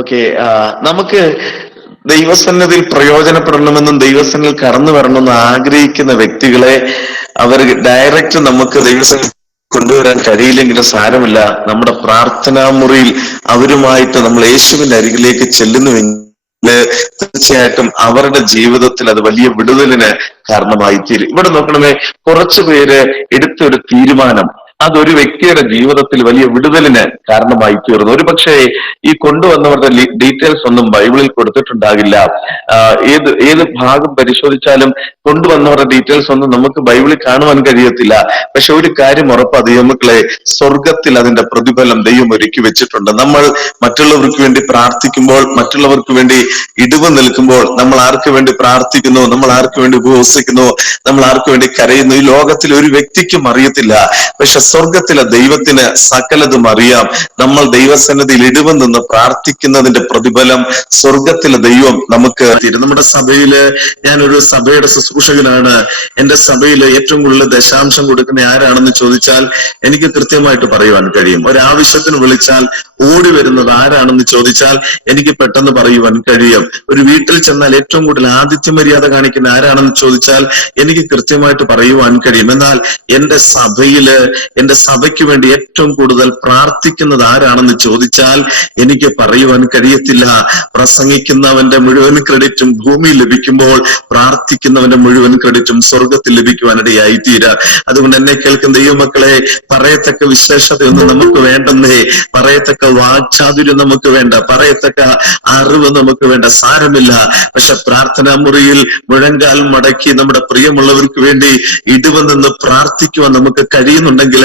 Okay. നമുക്ക് ദൈവസന്നിധിയിൽ പ്രയോജനപ്പെടണമെന്നും ദൈവസന്നിധിയിൽ കടന്നു വരണമെന്നും ആഗ്രഹിക്കുന്ന വ്യക്തികളെ അവർ ഡയറക്റ്റ് നമുക്ക് ദൈവസന്നിധി കൊണ്ടുവരാൻ കഴിയില്ലെങ്കിലും സാരമില്ല. നമ്മുടെ പ്രാർത്ഥനാ മുറിയിൽ അവരുമായിട്ട് നമ്മൾ യേശുവിന്റെ അരികിലേക്ക് ചെല്ലുന്നുവെങ്കിൽ തീർച്ചയായിട്ടും അവരുടെ ജീവിതത്തിൽ അത് വലിയ വിടുതലിന് കാരണമായി തീരും. ഇവിടെ നോക്കണമേ, കുറച്ചു പേര് എടുത്തൊരു തീരുമാനം അതൊരു വ്യക്തിയുടെ ജീവിതത്തിൽ വലിയ വിടുതലിന് കാരണമായി തീർന്നു. ഒരു പക്ഷേ ഈ കൊണ്ടുവന്നവരുടെ ഡീറ്റെയിൽസ് ഒന്നും ബൈബിളിൽ കൊടുത്തിട്ടുണ്ടാകില്ല. ഏത് ഭാഗം പരിശോധിച്ചാലും കൊണ്ടുവന്നവരുടെ ഡീറ്റെയിൽസ് ഒന്നും നമുക്ക് ബൈബിളിൽ കാണുവാൻ കഴിയത്തില്ല. പക്ഷെ ഒരു കാര്യം ഉറപ്പാ ദൈവമക്കളെ, സ്വർഗത്തിൽ അതിന്റെ പ്രതിഫലം ദൈവം ഒരുക്കി വെച്ചിട്ടുണ്ട്. നമ്മൾ മറ്റുള്ളവർക്ക് വേണ്ടി പ്രാർത്ഥിക്കുമ്പോൾ, മറ്റുള്ളവർക്ക് വേണ്ടി ഇടിവ് നിൽക്കുമ്പോൾ, നമ്മൾ ആർക്ക് വേണ്ടി പ്രാർത്ഥിക്കുന്നു, നമ്മൾ ആർക്ക് വേണ്ടി ഉപവസിക്കുന്നു, നമ്മൾ ആർക്ക് വേണ്ടി കരയുന്നു, ഈ ലോകത്തിൽ ഒരു വ്യക്തിക്കും അറിയത്തില്ല. പക്ഷെ സ്വർഗത്തിലെ ദൈവത്തിന് സകലതും അറിയാം. നമ്മൾ ദൈവസന്നിധിയിൽ ഇടിവ് നിന്ന് പ്രാർത്ഥിക്കുന്നതിന്റെ പ്രതിഫലം സ്വർഗത്തിലെ ദൈവം നമുക്ക് തരും. നമ്മുടെ സഭയില് ഞാനൊരു സഭയുടെ ശുശ്രൂഷകനാണ്. എന്റെ സഭയിൽ ഏറ്റവും കൂടുതൽ ദശാംശം കൊടുക്കുന്ന ആരാണെന്ന് ചോദിച്ചാൽ എനിക്ക് കൃത്യമായിട്ട് പറയുവാൻ കഴിയും. ഒരാവശ്യത്തിന് വിളിച്ചാൽ ഓടി വരുന്നത് ആരാണെന്ന് ചോദിച്ചാൽ എനിക്ക് പെട്ടെന്ന് പറയുവാൻ കഴിയും. ഒരു വീട്ടിൽ ചെന്നാൽ ഏറ്റവും കൂടുതൽ ആതിഥ്യ മര്യാദ കാണിക്കുന്ന ആരാണെന്ന് ചോദിച്ചാൽ എനിക്ക് കൃത്യമായിട്ട് പറയുവാൻ കഴിയും. എന്നാൽ എന്റെ സഭയ്ക്ക് വേണ്ടി ഏറ്റവും കൂടുതൽ പ്രാർത്ഥിക്കുന്നത് ആരാണെന്ന് ചോദിച്ചാൽ എനിക്ക് പറയുവാൻ കഴിയത്തില്ല. പ്രസംഗിക്കുന്നവന്റെ മുഴുവൻ ക്രെഡിറ്റും ഭൂമിയിൽ ലഭിക്കുമ്പോൾ പ്രാർത്ഥിക്കുന്നവന്റെ മുഴുവൻ ക്രെഡിറ്റും സ്വർഗത്തിൽ ലഭിക്കുവാനിടയായി തീരാ. അതുകൊണ്ട് എന്നെ കേൾക്കുന്ന ദൈവമക്കളെ, പറയത്തക്ക വിശേഷതയൊന്നും നമുക്ക് വേണ്ടെന്നേ, പറയത്തക്ക വാക്ചാതുര്യം നമുക്ക് വേണ്ട, പറയത്തക്ക അറിവ് നമുക്ക് വേണ്ട, സാരമില്ല. പക്ഷെ പ്രാർത്ഥനാ മുറിയിൽ മുഴങ്കാൽ മടക്കി നമ്മുടെ പ്രിയമുള്ളവർക്ക് വേണ്ടി ഇടിവ് നിന്ന് പ്രാർത്ഥിക്കുവാൻ നമുക്ക് കഴിയുന്നുണ്ടെങ്കിൽ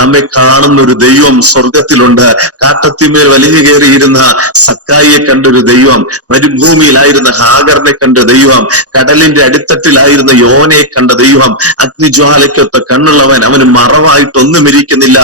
നമ്മെ കാണുന്ന ഒരു ദൈവം സ്വർഗത്തിലുണ്ട്. കാട്ടത്തിമേൽ വലിഞ്ഞു കയറിയിരുന്ന സക്കായിയെ കണ്ടൊരു ദൈവം, മരുഭൂമിയിലായിരുന്ന ഹാഗറിനെ കണ്ട ദൈവം, കടലിന്റെ അടിത്തട്ടിലായിരുന്ന യോനയെ കണ്ട ദൈവം, അഗ്നിജ്വാലയ്ക്കൊത്ത കണ്ണുള്ളവൻ, അവന് മറവായിട്ടൊന്നും ഇരിക്കുന്നില്ല.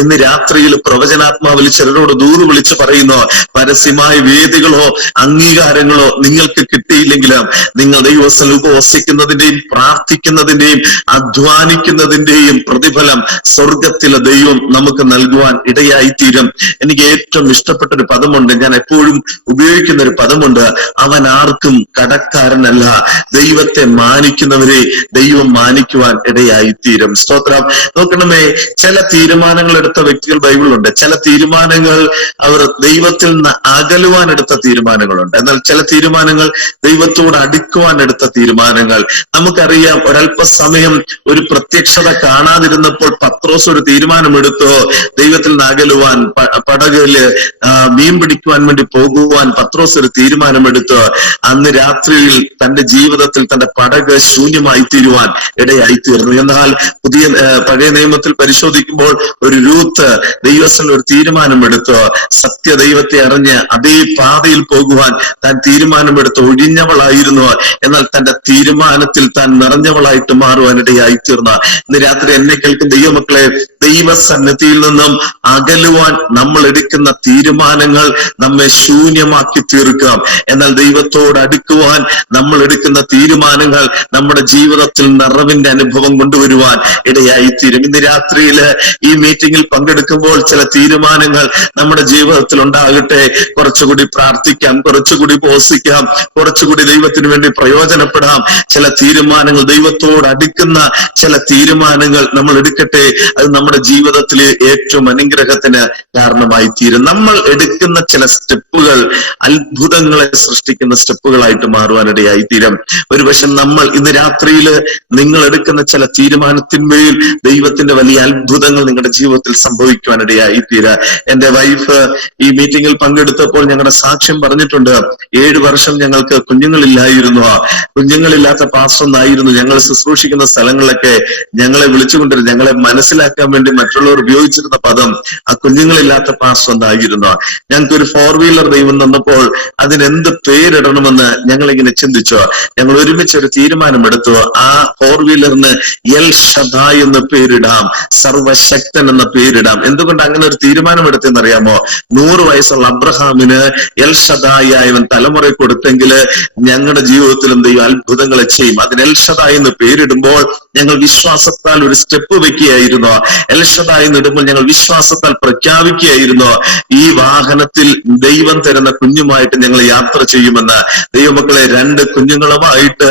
ഇന്ന് രാത്രിയിൽ പ്രവചനാത്മാവിൽ ചിലരോട് ദൂത് വിളിച്ച് പറയുന്നു, പരസ്യമായ വേദികളോ അംഗീകാരങ്ങളോ നിങ്ങൾക്ക് കിട്ടിയില്ലെങ്കിലും നിങ്ങൾ ദൈവസ്ഥൽ ഉപവസിക്കുന്നതിന്റെയും പ്രാർത്ഥിക്കുന്നതിന്റെയും അധ്വാനിക്കുന്നതിന്റെയും പ്രതിഫലം സ്വർഗത്തിലെ ദൈവം നമുക്ക് നൽകുവാൻ ഇടയായി തീരും. എനിക്ക് ഏറ്റവും ഇഷ്ടപ്പെട്ട ഒരു പദമുണ്ട്, ഞാൻ എപ്പോഴും ഉപയോഗിക്കുന്ന ഒരു പദമുണ്ട്, അവൻ ആർക്കും കടക്കാരനല്ല. ദൈവത്തെ മാനിക്കുന്നവരെ ദൈവം മാനിക്കുവാൻ ഇടയായി തീരും. സ്തോത്രം. നോക്കണമേ, ചില തീരുമാനങ്ങൾ എടുത്ത വ്യക്തികൾ ബൈബിളിലുണ്ട്. ചില തീരുമാനങ്ങൾ അവർ ദൈവത്തിൽ നിന്ന് അകലുവാൻ എടുത്ത തീരുമാനങ്ങളുണ്ട്. എന്നാൽ ചില തീരുമാനങ്ങൾ ദൈവത്തോട് അടുക്കുവാൻ എടുത്ത തീരുമാനങ്ങൾ. നമുക്കറിയാം, ഒരല്പസമയം ഒരു പ്രത്യക്ഷത കാണാതിരുന്നപ്പോൾ പത്രോസ് ഒരു തീരുമാനമെടുത്തു. ദൈവത്തിൽ നിന്ന് അകലുവാൻ, പടകില് മീൻ പിടിക്കുവാൻ വേണ്ടി പോകുവാൻ പത്രോസ് ഒരു തീരുമാനമെടുത്തു. അന്ന് രാത്രിയിൽ തന്റെ ജീവിതത്തിൽ തന്റെ പടക് ശൂന്യമായി തീരുവാൻ ഇടയായി തീർന്നു. എന്നാൽ പഴയ നിയമത്തിൽ പരിശോധിക്കുമ്പോൾ ഒരു രൂത്ത് ദൈവത്തിൽ ഒരു തീരുമാനമെടുത്തു. സത്യദൈവത്തെ അറിഞ്ഞ് അതേ പാതയിൽ പോകുവാൻ താൻ തീരുമാനമെടുത്ത് ഒഴിഞ്ഞവളായിരുന്നു. എന്നാൽ തന്റെ തീരുമാനത്തിൽ താൻ നിറഞ്ഞവളായിട്ട് മാറുവാൻ ഇടയായി തീർന്ന ഇന്ന് രാത്രി എന്നെ കേൾക്കുന്ന ദൈവമക്കളെ, ദൈവസന്നിധിയിൽ നിന്നും അകലുവാൻ നമ്മൾ എടുക്കുന്ന തീരുമാനങ്ങൾ നമ്മെ ശൂന്യമാക്കി തീർക്കാം. എന്നാൽ ദൈവത്തോട് അടുക്കുവാൻ നമ്മൾ എടുക്കുന്ന തീരുമാനങ്ങൾ നമ്മുടെ ജീവിതത്തിൽ നിറവിന്റെ അനുഭവം കൊണ്ടുവരുവാൻ ഇടയായി തീരും. ഇന്ന് രാത്രിയില് ഈ മീറ്റിംഗിൽ പങ്കെടുക്കുമ്പോൾ ചില തീരുമാനങ്ങൾ നമ്മുടെ ജീവിതത്തിൽ ഉണ്ടാകട്ടെ. കുറച്ചുകൂടി പ്രാർത്ഥിക്കാം, കുറച്ചുകൂടി പോസിക്കാം, കുറച്ചുകൂടി ദൈവത്തിന് വേണ്ടി പ്രയോജനപ്പെടാം. ചില തീരുമാനങ്ങൾ, ദൈവത്തോട് അടുക്കുന്ന ചില തീരുമാനങ്ങൾ നമ്മൾ എടുക്കട്ടെ. അത് നമ്മുടെ ജീവിതത്തിലെ ഏറ്റവും അനുഗ്രഹത്തിന് കാരണമായി തീരും. നമ്മൾ എടുക്കുന്ന ചില സ്റ്റെപ്പുകൾ അത്ഭുതങ്ങളെ സൃഷ്ടിക്കുന്ന സ്റ്റെപ്പുകളായിട്ട് മാറുവാനിടയായി തീരും. ഒരുപക്ഷെ നമ്മൾ ഇന്ന് രാത്രിയിൽ നിങ്ങൾ എടുക്കുന്ന ചില തീരുമാനത്തിന്മേൽ ദൈവത്തിന്റെ വലിയ അത്ഭുതങ്ങൾ നിങ്ങളുടെ ജീവിതത്തിൽ സംഭവിക്കുവാനിടയായി തീരാ. എന്റെ വൈഫ് ഈ മീറ്റിംഗിൽ പങ്കെടുത്തപ്പോൾ ഞങ്ങളുടെ സാക്ഷ്യം പറഞ്ഞിട്ടുണ്ട്. 7 വർഷം ഞങ്ങൾക്ക് കുഞ്ഞുങ്ങളില്ലായിരുന്നു. കുഞ്ഞുങ്ങളില്ലാത്ത പാസ്റ്റർ എന്നായിരുന്നു ഞങ്ങൾ ശുശ്രൂഷിക്കുന്ന സ്ഥലങ്ങളിലൊക്കെ ഞങ്ങളെ വിളിച്ചുകൊണ്ടിരുന്നു. ഞങ്ങളെ മനസ്സിലാക്കാൻ വേണ്ടി മറ്റുള്ളവർ ഉപയോഗിച്ചിരുന്ന പദം ആ കുഞ്ഞുങ്ങളില്ലാത്ത പാസ്റ്റർ എന്നായിരുന്നു. ഞങ്ങൾക്ക് ഒരു 4 വീലർ ദൈവം തന്നപ്പോൾ അതിനെന്ത് പേരിടണമെന്ന് ഞങ്ങൾ ഇങ്ങനെ ചിന്തിച്ചു. ഞങ്ങൾ ഒരുമിച്ച് ഒരു തീരുമാനമെടുത്തു. ആ 4 വീലറിന് എൽ ഷദായ് എന്ന് പേരിടാം, സർവശക്തൻ എന്ന പേരിടാം. എന്തുകൊണ്ട് അങ്ങനെ ഒരു തീരുമാനം എടുത്തെന്നറിയാമോ? 100 വയസ്സുള്ള അബ്രഹാമിന് എൽ ഷദായ് ആയവൻ തലമുറ കൊടുത്തെങ്കിൽ ഞങ്ങളുടെ ജീവിതത്തിലും ദൈവം അത്ഭുതങ്ങളെ ചെയ്യും. അതിന് എൽ ഷദായ് എന്ന് പേരിടുമ്പോൾ ഞങ്ങൾ വിശ്വാസത്താൽ ഒരു സ്റ്റെപ്പ് വെക്കുകയായിരുന്നു. എൽഷദായി നിടുമ്പോൾ ഞങ്ങൾ വിശ്വാസത്താൽ പ്രഖ്യാപിക്കുകയായിരുന്നു, ഈ വാഹനത്തിൽ ദൈവം തരുന്ന കുഞ്ഞുമായിട്ട് ഞങ്ങൾ യാത്ര ചെയ്യുമെന്ന്. ദൈവമക്കളെ, 2 കുഞ്ഞുങ്ങളുമായിട്ട്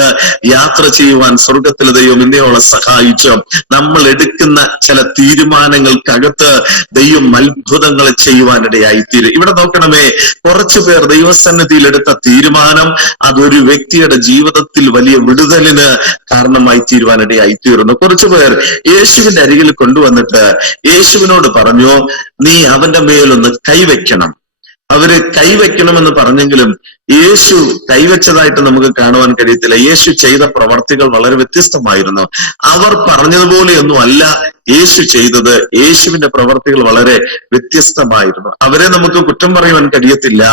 യാത്ര ചെയ്യുവാൻ സ്വർഗത്തിലെ ദൈവം ഇന്നയോളം സഹായിച്ചു. നമ്മൾ എടുക്കുന്ന ചില തീരുമാനങ്ങൾക്കകത്ത് ദൈവം അത്ഭുതങ്ങൾ ചെയ്യുവാനിടയായിത്തീരും. ഇവിടെ നോക്കണമേ, കുറച്ചു പേർ ദൈവസന്നിധിയിൽ എടുത്ത തീരുമാനം അതൊരു വ്യക്തിയുടെ ജീവിതത്തിൽ വലിയ വിടുതലിന് കാരണമായി തീരുവാനിടയായിത്തീരുന്നു. കുറച്ചുപേർ യേശുവിന്റെ അരികിൽ കൊണ്ടുവന്നിട്ട് യേശുവിനോട് പറഞ്ഞു, നീ അവന്റെ മേലൊന്ന് കൈവയ്ക്കണം. അവര് കൈവയ്ക്കണമെന്ന് പറഞ്ഞെങ്കിലും യേശു കൈവച്ചതായിട്ട് നമുക്ക് കാണുവാൻ കഴിയത്തില്ല. യേശു ചെയ്ത പ്രവർത്തികൾ വളരെ വ്യത്യസ്തമായിരുന്നു. അവർ പറഞ്ഞതുപോലെയൊന്നും അല്ല യേശു ചെയ്തത്. യേശുവിന്റെ പ്രവർത്തികൾ വളരെ വ്യത്യസ്തമായിരുന്നു. അവരെ നമുക്ക് കുറ്റം പറയുവാൻ കഴിയത്തില്ല.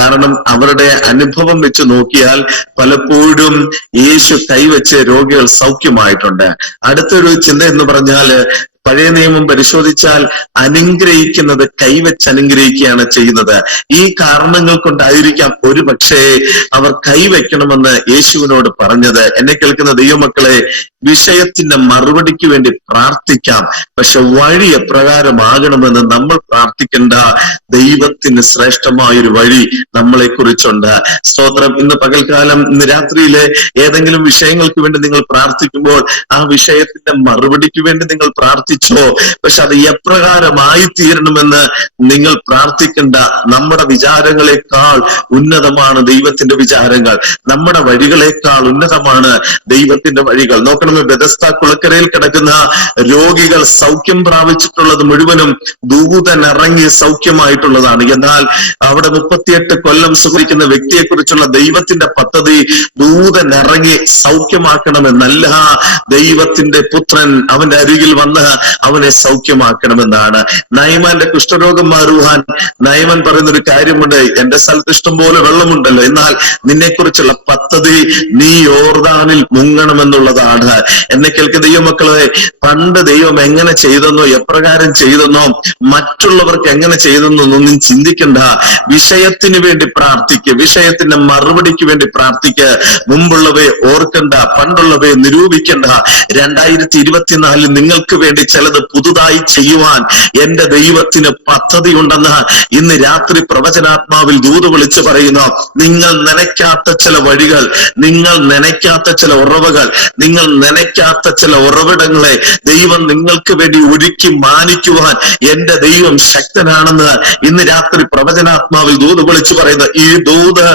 കാരണം അവരുടെ അനുഭവം വെച്ച് നോക്കിയാൽ പലപ്പോഴും യേശു കൈവച്ച് രോഗികൾ സൗഖ്യമായിട്ടുണ്ട്. അടുത്തൊരു ചിന്ത എന്ന് പറഞ്ഞാല്, പഴയ നിയമം പരിശോധിച്ചാൽ അനുഗ്രഹിക്കുന്നത് കൈവച്ച് അനുഗ്രഹിക്കുകയാണ് ചെയ്യുന്നത്. ഈ കാരണങ്ങൾ കൊണ്ടായിരിക്കാം ഒരു പക്ഷേ അവർ കൈവയ്ക്കണമെന്ന് യേശുവിനോട് പറഞ്ഞത്. എന്നെ കേൾക്കുന്ന ദൈവമക്കളെ, വിഷയത്തിന്റെ മറുപടിക്ക് വേണ്ടി പ്രാർത്ഥിക്കാം, പക്ഷെ വഴി എപ്രകാരമാകണമെന്ന് നമ്മൾ പ്രാർത്ഥിക്കേണ്ട ദൈവത്തിന് ശ്രേഷ്ഠമായൊരു വഴി നമ്മളെ കുറിച്ചുണ്ട്. സ്തോത്രം. ഇന്ന് പകൽക്കാലം, ഇന്ന് രാത്രിയിലെ ഏതെങ്കിലും വിഷയങ്ങൾക്ക് വേണ്ടി നിങ്ങൾ പ്രാർത്ഥിക്കുമ്പോൾ ആ വിഷയത്തിന്റെ മറുപടിക്ക് വേണ്ടി നിങ്ങൾ പ്രാർത്ഥിച്ചോ, പക്ഷെ അത് എപ്രകാരമായി തീരണമെന്ന് നിങ്ങൾ പ്രാർത്ഥിക്കേണ്ട. നമ്മുടെ വിചാരങ്ങളെക്കാൾ ഉന്നതമാണ് ദൈവത്തിന്റെ വിചാരങ്ങൾ. നമ്മുടെ വഴികളെക്കാൾ ഉന്നതമാണ് ദൈവത്തിന്റെ വഴികൾ. നോക്കണമേ, ബെഥസ്ദ കുളക്കരയിൽ കിടക്കുന്ന രോഗികൾ സൗഖ്യം പ്രാപിച്ചിട്ടുള്ളത് മുഴുവനും ദൂതൻ ഇറങ്ങി സൗഖ്യമായിട്ടുള്ളതാണ്. എന്നാൽ അവിടെ 38 കൊല്ലം സുഖിക്കുന്ന വ്യക്തിയെ കുറിച്ചുള്ള ദൈവത്തിന്റെ പദ്ധതി ദൂതൻ ഇറങ്ങി സൗഖ്യമാക്കണമെന്നല്ല, ദൈവത്തിന്റെ പുത്രൻ അവന്റെ അരികിൽ വന്ന് അവനെ സൗഖ്യമാക്കണമെന്നാണ്. നയമാന്റെ കുഷ്ഠരോഗം മാറുവാൻ നയമാൻ പറയുന്നൊരു കാര്യമുണ്ട്, എന്റെ സ്ഥലത്ത് ഇഷ്ടംപോലെ വെള്ളമുണ്ടല്ലോ, എന്നാൽ നിന്നെക്കുറിച്ചുള്ള പദ്ധതി നീ യോർദാനിൽ മുങ്ങണമെന്നുള്ളതാണ്. എന്നെ കേൾക്കുന്ന ദൈവമക്കളെ, പണ്ട് ദൈവം എങ്ങനെ ചെയ്തെന്നോ എപ്രകാരം ചെയ്തെന്നോ മറ്റുള്ളവർക്ക് എങ്ങനെ ചെയ്തെന്നൊന്നും ചിന്തിക്കണ്ട. വിഷയത്തിന് വേണ്ടി പ്രാർത്ഥിക്കുക, വിഷയത്തിന്റെ മറുപടിക്ക് വേണ്ടി പ്രാർത്ഥിക്കുക. മുമ്പുള്ളവയെ ഓർക്കണ്ട, പണ്ടുള്ളവയെ നിരൂപിക്കണ്ട. 2024 നിങ്ങൾക്ക് വേണ്ടി ചിലത് പുതുതായി ചെയ്യുവാൻ എന്റെ ദൈവത്തിന് പദ്ധതി ഉണ്ടെന്ന് ഇന്ന് രാത്രി പ്രവചനാത്മാവിൽ ദൂത് വിളിച്ചു പറയുന്നു. നിങ്ങൾ നനയ്ക്കാത്ത ചില വഴികൾ, നിങ്ങൾ നനയ്ക്കാത്ത ചില ഉറവകൾ, നിങ്ങൾ നനയ്ക്കാത്ത ചില ഉറവിടങ്ങളെ ദൈവം നിങ്ങൾക്ക് വേണ്ടി ഒരുക്കി മാനിക്കുവാൻ എന്റെ ദൈവം ശക്തനാണെന്ന് ഇന്ന് രാത്രി പ്രവചനാത്മാവിൽ ദൂത് വിളിച്ചു പറയുന്നു. ഈ ദൂത്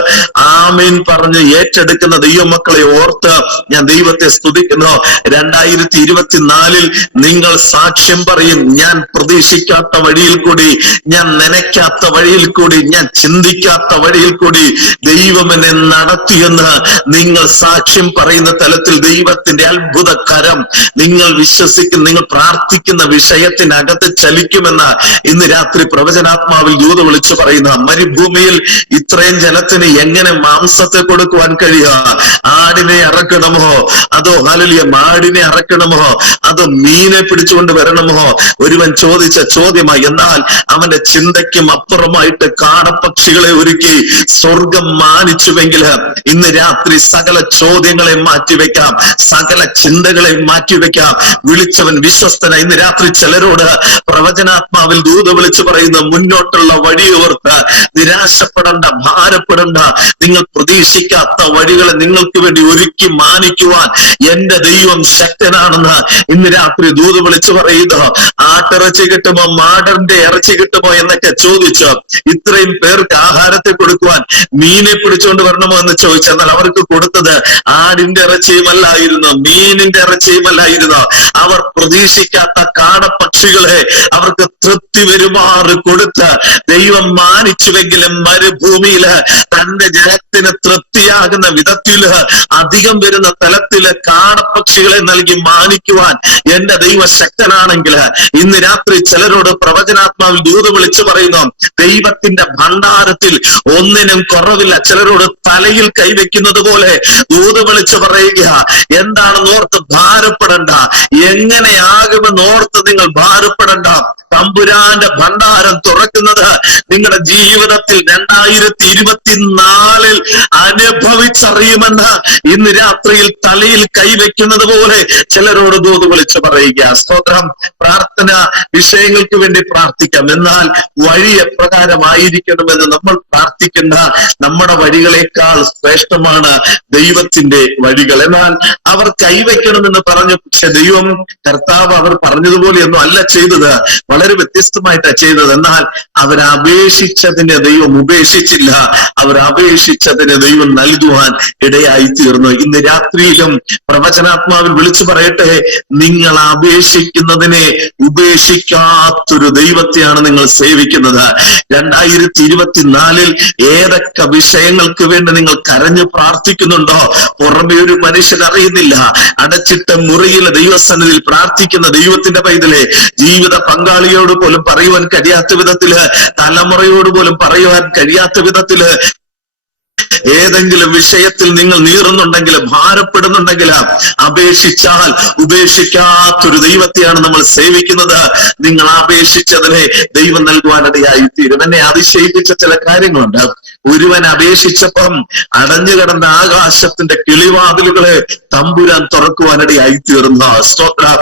ആമേൻ പറഞ്ഞ് ഏറ്റെടുക്കുന്ന ദൈവമക്കളെ ഓർത്ത് ഞാൻ ദൈവത്തെ സ്തുതിക്കുന്നു. 2024 നിങ്ങൾ സാക്ഷ്യം പറയും, ഞാൻ പ്രതീക്ഷിക്കാത്ത വഴിയിൽ കൂടി, ഞാൻ നനയ്ക്കാത്ത വഴിയിൽ കൂടി, ഞാൻ ചിന്തിക്കാത്ത വഴിയിൽ കൂടി ദൈവം എന്നെ നടത്തിയെന്ന് നിങ്ങൾ സാക്ഷ്യം പറയുന്ന തലത്തിൽ ദൈവത്തിന്റെ അത്ഭുത കരം നിങ്ങൾ വിശ്വസിക്കുന്ന, നിങ്ങൾ പ്രാർത്ഥിക്കുന്ന വിഷയത്തിനകത്ത് ചലിക്കുമെന്ന് ഇന്ന് രാത്രി പ്രവചനാത്മാവിൽ ദൂത് വിളിച്ചു പറയുന്ന. മരുഭൂമിയിൽ ഇത്രയും ജലത്തിന് എങ്ങനെ മാംസത്തെ കൊടുക്കുവാൻ കഴിയുക? ആടിനെ ഇറക്കണമോ, അതോ ഹല്ലേലൂയ മാടിനെ ഇറക്കണമോ, അതോ മീനെ പിടിച്ചുകൊണ്ട് വരണമോ? ഒരുവൻ ചോദിച്ച ചോദ്യമായി. എന്നാൽ അവന്റെ ചിന്തയ്ക്കും അപ്പുറമായിട്ട് കാടപ്പക്ഷികളെ ഒരുക്കി സ്വർഗം മാനിച്ചുവെങ്കിൽ ഇന്ന് രാത്രി സകല ചോദ്യങ്ങളെ മാറ്റിവെക്കാം, സകല ചിന്തകളെ മാറ്റിവെക്കാം. വിളിച്ചവൻ വിശ്വസ്തന. ഇന്ന് രാത്രി ചിലരോട് പ്രവചനാത്മാവിൽ ദൂത് വിളിച്ചു പറയുന്ന, മുന്നോട്ടുള്ള വഴിയോർത്ത് നിരാശപ്പെടണ്ട, ഭാരപ്പെടണ്ട. നിങ്ങൾ പ്രതീക്ഷിക്കാത്ത വഴികളെ നിങ്ങൾക്ക് വേണ്ടി ഒരുക്കി മാനിക്കുവാൻ എന്റെ ദൈവം ശക്തനാണെന്ന് ഇന്ന് രാത്രി ദൂത് വിളിച്ചു പറയുന്നു. ആട്ടിറച്ചി കിട്ടുമോ, മാടന്റെ ഇറച്ചി കിട്ടുമോ എന്നൊക്കെ ചോദിച്ചു ഇത്രയും പേർക്ക് ആഹാരത്തെ കൊടുക്കുവാൻ മീനെ പിടിച്ചുകൊണ്ട് വരണമോ എന്ന് ചോദിച്ചെന്നാൽ അവർക്ക് കൊടുത്തത് ആടിന്റെ ഇറച്ചിയുമല്ലായിരുന്നു, മീനിന്റെ ഇറച്ചിയുമല്ലായിരുന്നു. അവർ പ്രതീക്ഷിക്കാത്ത കാടപ്പക്ഷികളെ അവർക്ക് തൃപ്തി വരുമാറ് കൊടുത്ത് ദൈവം മാനിച്ചുവെങ്കിലും മരുഭൂമിയില് തന്റെ ജനത്തിന് തൃപ്തിയാകുന്ന വിധത്തില് അധികം വരുന്ന തലത്തില് കാടപ്പക്ഷികളെ നൽകി മാനിക്കുവാൻ എന്റെ ദൈവ ശക്തനാണെങ്കിൽ ഇന്ന് രാത്രി ചിലരോട് പ്രവചനാത്മാവിൽ ദൂത് വിളിച്ചു പറയുന്നു. ദൈവത്തിന്റെ ഭണ്ഡാരത്തിൽ ഒന്നിനും കുറവില്ല. ചിലരോട് തലയിൽ കൈവയ്ക്കുന്നത് പോലെ ദൂത് വിളിച്ചു പറയുക. എന്താണെന്ന് ഓർത്ത് ഭാരപ്പെടണ്ട, എങ്ങനെയാകുമെന്ന് ഓർത്ത് നിങ്ങൾ ഭാരപ്പെടണ്ട. തമ്പുരാന്റെ ഭണ്ഡാരം തുറക്കുന്നത് നിങ്ങളുടെ ജീവിതത്തിൽ 2024 അനുഭവിച്ചറിയുമെന്ന് ഇന്ന് രാത്രിയിൽ തലയിൽ കൈവയ്ക്കുന്നത് പോലെ ചിലരോട് ദൂത് വിളിച്ചു പറയുക. സ്തോത്രം. പ്രാർത്ഥന വിഷയങ്ങൾക്ക് വേണ്ടി പ്രാർത്ഥിക്കാം, എന്നാൽ വഴി എപ്രകാരമായിരിക്കണമെന്ന് നമ്മൾ പ്രാർത്ഥിക്കുന്ന നമ്മുടെ വഴികളെക്കാൾ ശ്രേഷ്ഠമാണ് ദൈവത്തിന്റെ വഴികൾ. എന്നാൽ അവർ കൈവയ്ക്കണമെന്ന് പറഞ്ഞു, പക്ഷെ ദൈവം കർത്താവ് അവർ പറഞ്ഞതുപോലെയൊന്നും അല്ല ചെയ്തത്, വളരെ വ്യത്യസ്തമായിട്ടാണ് ചെയ്തത്. എന്നാൽ അവരപേക്ഷിച്ചതിനെ ദൈവം ഉപേക്ഷിച്ചില്ല, അവരപേക്ഷിച്ചതിനെ ദൈവം നൽകുവാൻ ഇടയായി തീർന്നു. ഇന്ന് രാത്രിയിലും പ്രവചനാത്മാവിൽ വിളിച്ചു പറയട്ടെ, നിങ്ങൾ അപേക്ഷിക്കുന്നതിനെ ഉപേക്ഷിക്കാത്തൊരു ദൈവത്തെയാണ് നിങ്ങൾ സേവിക്കുന്നത്. 2024 ഏതൊക്കെ വിഷയങ്ങൾക്ക് വേണ്ടി നിങ്ങൾ കരഞ്ഞു പ്രാർത്ഥിക്കുന്നുണ്ടോ പുറമെ ഒരു മനുഷ്യൻ അറിയുന്നില്ല. അടച്ചിട്ട മുറിയിൽ ദൈവസന്നിധിയിൽ പ്രാർത്ഥിക്കുന്ന ദൈവത്തിന്റെ പൈതലെ, ജീവിത പങ്കാളിയോട് പോലും പറയുവാൻ കഴിയാത്ത വിധത്തില്, തലമുറയോട് പോലും പറയുവാൻ കഴിയാത്ത വിധത്തില് ഏതെങ്കിലും വിഷയത്തിൽ നിങ്ങൾ നീറുന്നുണ്ടെങ്കിൽ, ഭാരപ്പെടുന്നുണ്ടെങ്കിൽ, അപേക്ഷിച്ചാൽ ഉപേക്ഷിക്കാത്തൊരു ദൈവത്തെയാണ് നമ്മൾ സേവിക്കുന്നത്. നിങ്ങൾ അപേക്ഷിച്ചതിനെ ദൈവം നൽകുവാനിടയായി തീരും. എന്നെ അതിശയിപ്പിച്ച ചില കാര്യങ്ങളുണ്ട്. ഒരുവൻ അപേക്ഷിച്ചപ്പം അടഞ്ഞു കിടന്ന ആകാശത്തിന്റെ കിളിവാതിലുകളെ തമ്പുരാൻ തുറക്കുവാനിടയായി തീർന്നു. സ്തോത്രം.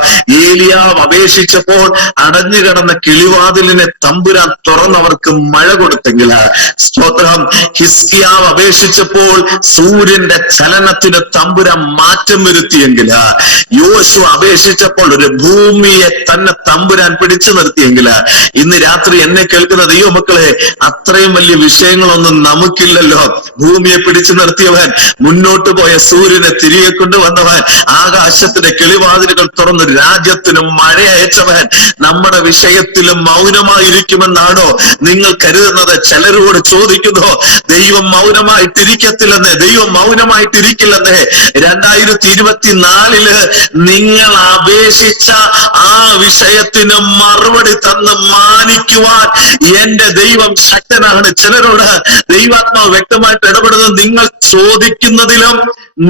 ഏലിയാവ് അപേക്ഷിച്ചപ്പോൾ അടഞ്ഞു കിടന്ന കിളിവാതിലിനെ തമ്പുരാൻ തുറന്നവർക്ക് മഴ കൊടുത്തെങ്കിൽ, സ്തോത്രം, ഹിസ്കിയാവ് അപേക്ഷിച്ചപ്പോൾ സൂര്യന്റെ ചലനത്തിന് തമ്പുരാൻ മാറ്റം വരുത്തിയെങ്കിൽ, യോശുവ അപേക്ഷിച്ചപ്പോൾ ഒരു ഭൂമിയെ തന്നെ തമ്പുരാൻ പിടിച്ചു നിർത്തിയെങ്കിൽ, ഇന്ന് രാത്രി എന്നെ കേൾക്കുന്ന ദൈവമക്കളെ, അത്രയും വലിയ വിഷയങ്ങളൊന്നും നമുക്കില്ലല്ലോ. ഭൂമിയെ പിടിച്ചു നിർത്തിയവൻ, മുന്നോട്ട് പോയ സൂര്യനെ തിരികെ കൊണ്ടുവന്നവൻ, ആകാശത്തിന്റെ കിളിവാതിലുകൾ തുറന്ന് രാജ്യത്തിന് മഴ അയച്ചവൻ, നമ്മുടെ വിഷയത്തിലും മൗനമായിരിക്കുമെന്നാണോ നിങ്ങൾ കരുതുന്നത്? ചിലരോട് ചോദിക്കുന്നു, ദൈവം മൗനമായിട്ടിരിക്കത്തില്ലെന്ന്, ദൈവം മൗനമായിട്ടിരിക്കില്ലെന്ന്. 2024 നിങ്ങൾ അപേക്ഷിച്ച ആ വിഷയത്തിന് മറുപടി തന്ന് മാനിക്കുവാൻ എന്റെ ദൈവം ശക്തനാണ്. ചിലരോട് ദൈവാത്മാവ് വ്യക്തമായിട്ട് ഇടപെടുന്നത്, നിങ്ങൾ ചോദിക്കുന്നതിലും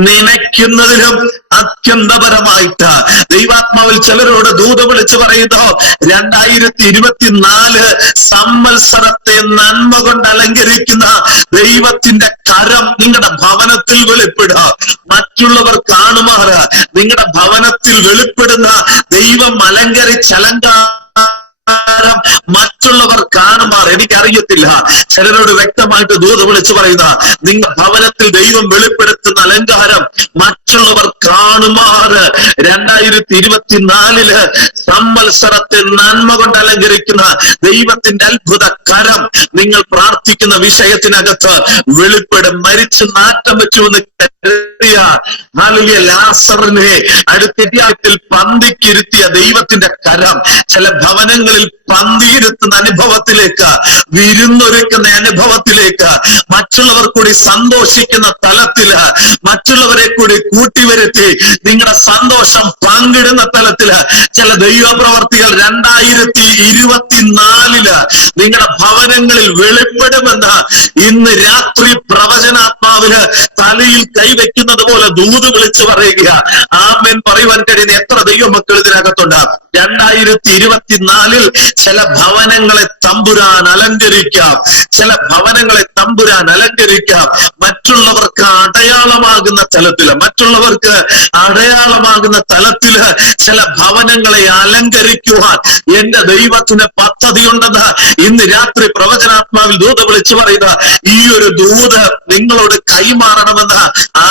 നനയ്ക്കുന്നതിലും അത്യന്തപരമായിട്ട് ദൈവാത്മാവിൽ ചിലരോട് ദൂത് വിളിച്ചു പറയുന്നു, 2024 സംവത്സരത്തെ നന്മ കൊണ്ട് അലങ്കരിക്കുന്ന ദൈവത്തിന്റെ കരം നിങ്ങളുടെ ഭവനത്തിൽ വെളിപ്പെടുക. മറ്റുള്ളവർ കാണുമാറ് നിങ്ങളുടെ ഭവനത്തിൽ വെളിപ്പെടുന്ന ദൈവം മറ്റുള്ളവർ കാണുമാർ. എനിക്കറിയത്തില്ല, ചിലരോട് വ്യക്തമായിട്ട് ദൂത് വിളിച്ചു പറയുന്ന, നിങ്ങൾ ഭവനത്തിൽ ദൈവം വെളിപ്പെടുത്തുന്ന അലങ്കാരം മറ്റുള്ളവർ കാണുമാറ് 2024 സംവത്സരത്തെ നന്മ കൊണ്ട് അലങ്കരിക്കുന്ന ദൈവത്തിന്റെ അത്ഭുത കരം നിങ്ങൾ പ്രാർത്ഥിക്കുന്ന വിഷയത്തിനകത്ത് വെളിപ്പെടും. മരിച്ച് നാറ്റം വെച്ചുവെന്ന് കരുതിയ ലാസറിനെ അടുത്തത്തിൽ പന്തിക്കിരുത്തിയ ദൈവത്തിന്റെ കരം ചില ഭവനങ്ങളിൽ പന്തിയിരുത്തുന്ന അനുഭവത്തിലേക്ക്, വിരുന്നൊരുക്കുന്ന അനുഭവത്തിലേക്ക്, മറ്റുള്ളവർ കൂടി സന്തോഷിക്കുന്ന തലത്തില്, മറ്റുള്ളവരെ കൂടി കൂട്ടിവരുത്തി നിങ്ങളുടെ സന്തോഷം പങ്കിടുന്ന തലത്തില് ചില ദൈവപ്രവർത്തികൾ 2024 നിങ്ങളുടെ ഭവനങ്ങളിൽ വെളിപ്പെടുമെന്ന് ഇന്ന് രാത്രി പ്രവചനാത്മാവില് തലയിൽ കൈവയ്ക്കുന്നത് പോലെ ദൂത് വിളിച്ചു പറയുക. ആമേൻ പറയുവാൻ കഴിയുന്ന എത്ര ദൈവമക്കൾ ഇതിനകത്തുണ്ട്? 2024 ചില ഭവനങ്ങളെ തമ്പുരാൻ അലങ്കരിക്കാം, ചില ഭവനങ്ങളെ തമ്പുരാൻ അലങ്കരിക്കാം. മറ്റുള്ളവർക്ക് അടയാളമാകുന്ന തലത്തില്, മറ്റുള്ളവർക്ക് അടയാളമാകുന്ന തലത്തില് ചില ഭവനങ്ങളെ അലങ്കരിക്കുവാൻ എന്റെ ദൈവത്തിന് പദ്ധതിയുണ്ടെന്ന് ഇന്ന് രാത്രി പ്രവചനാത്മാവിൽ ദൂത് വിളിച്ചു പറയുക. ഈ ഒരു ദൂത് നിങ്ങളോട് കൈമാറണമെന്ന്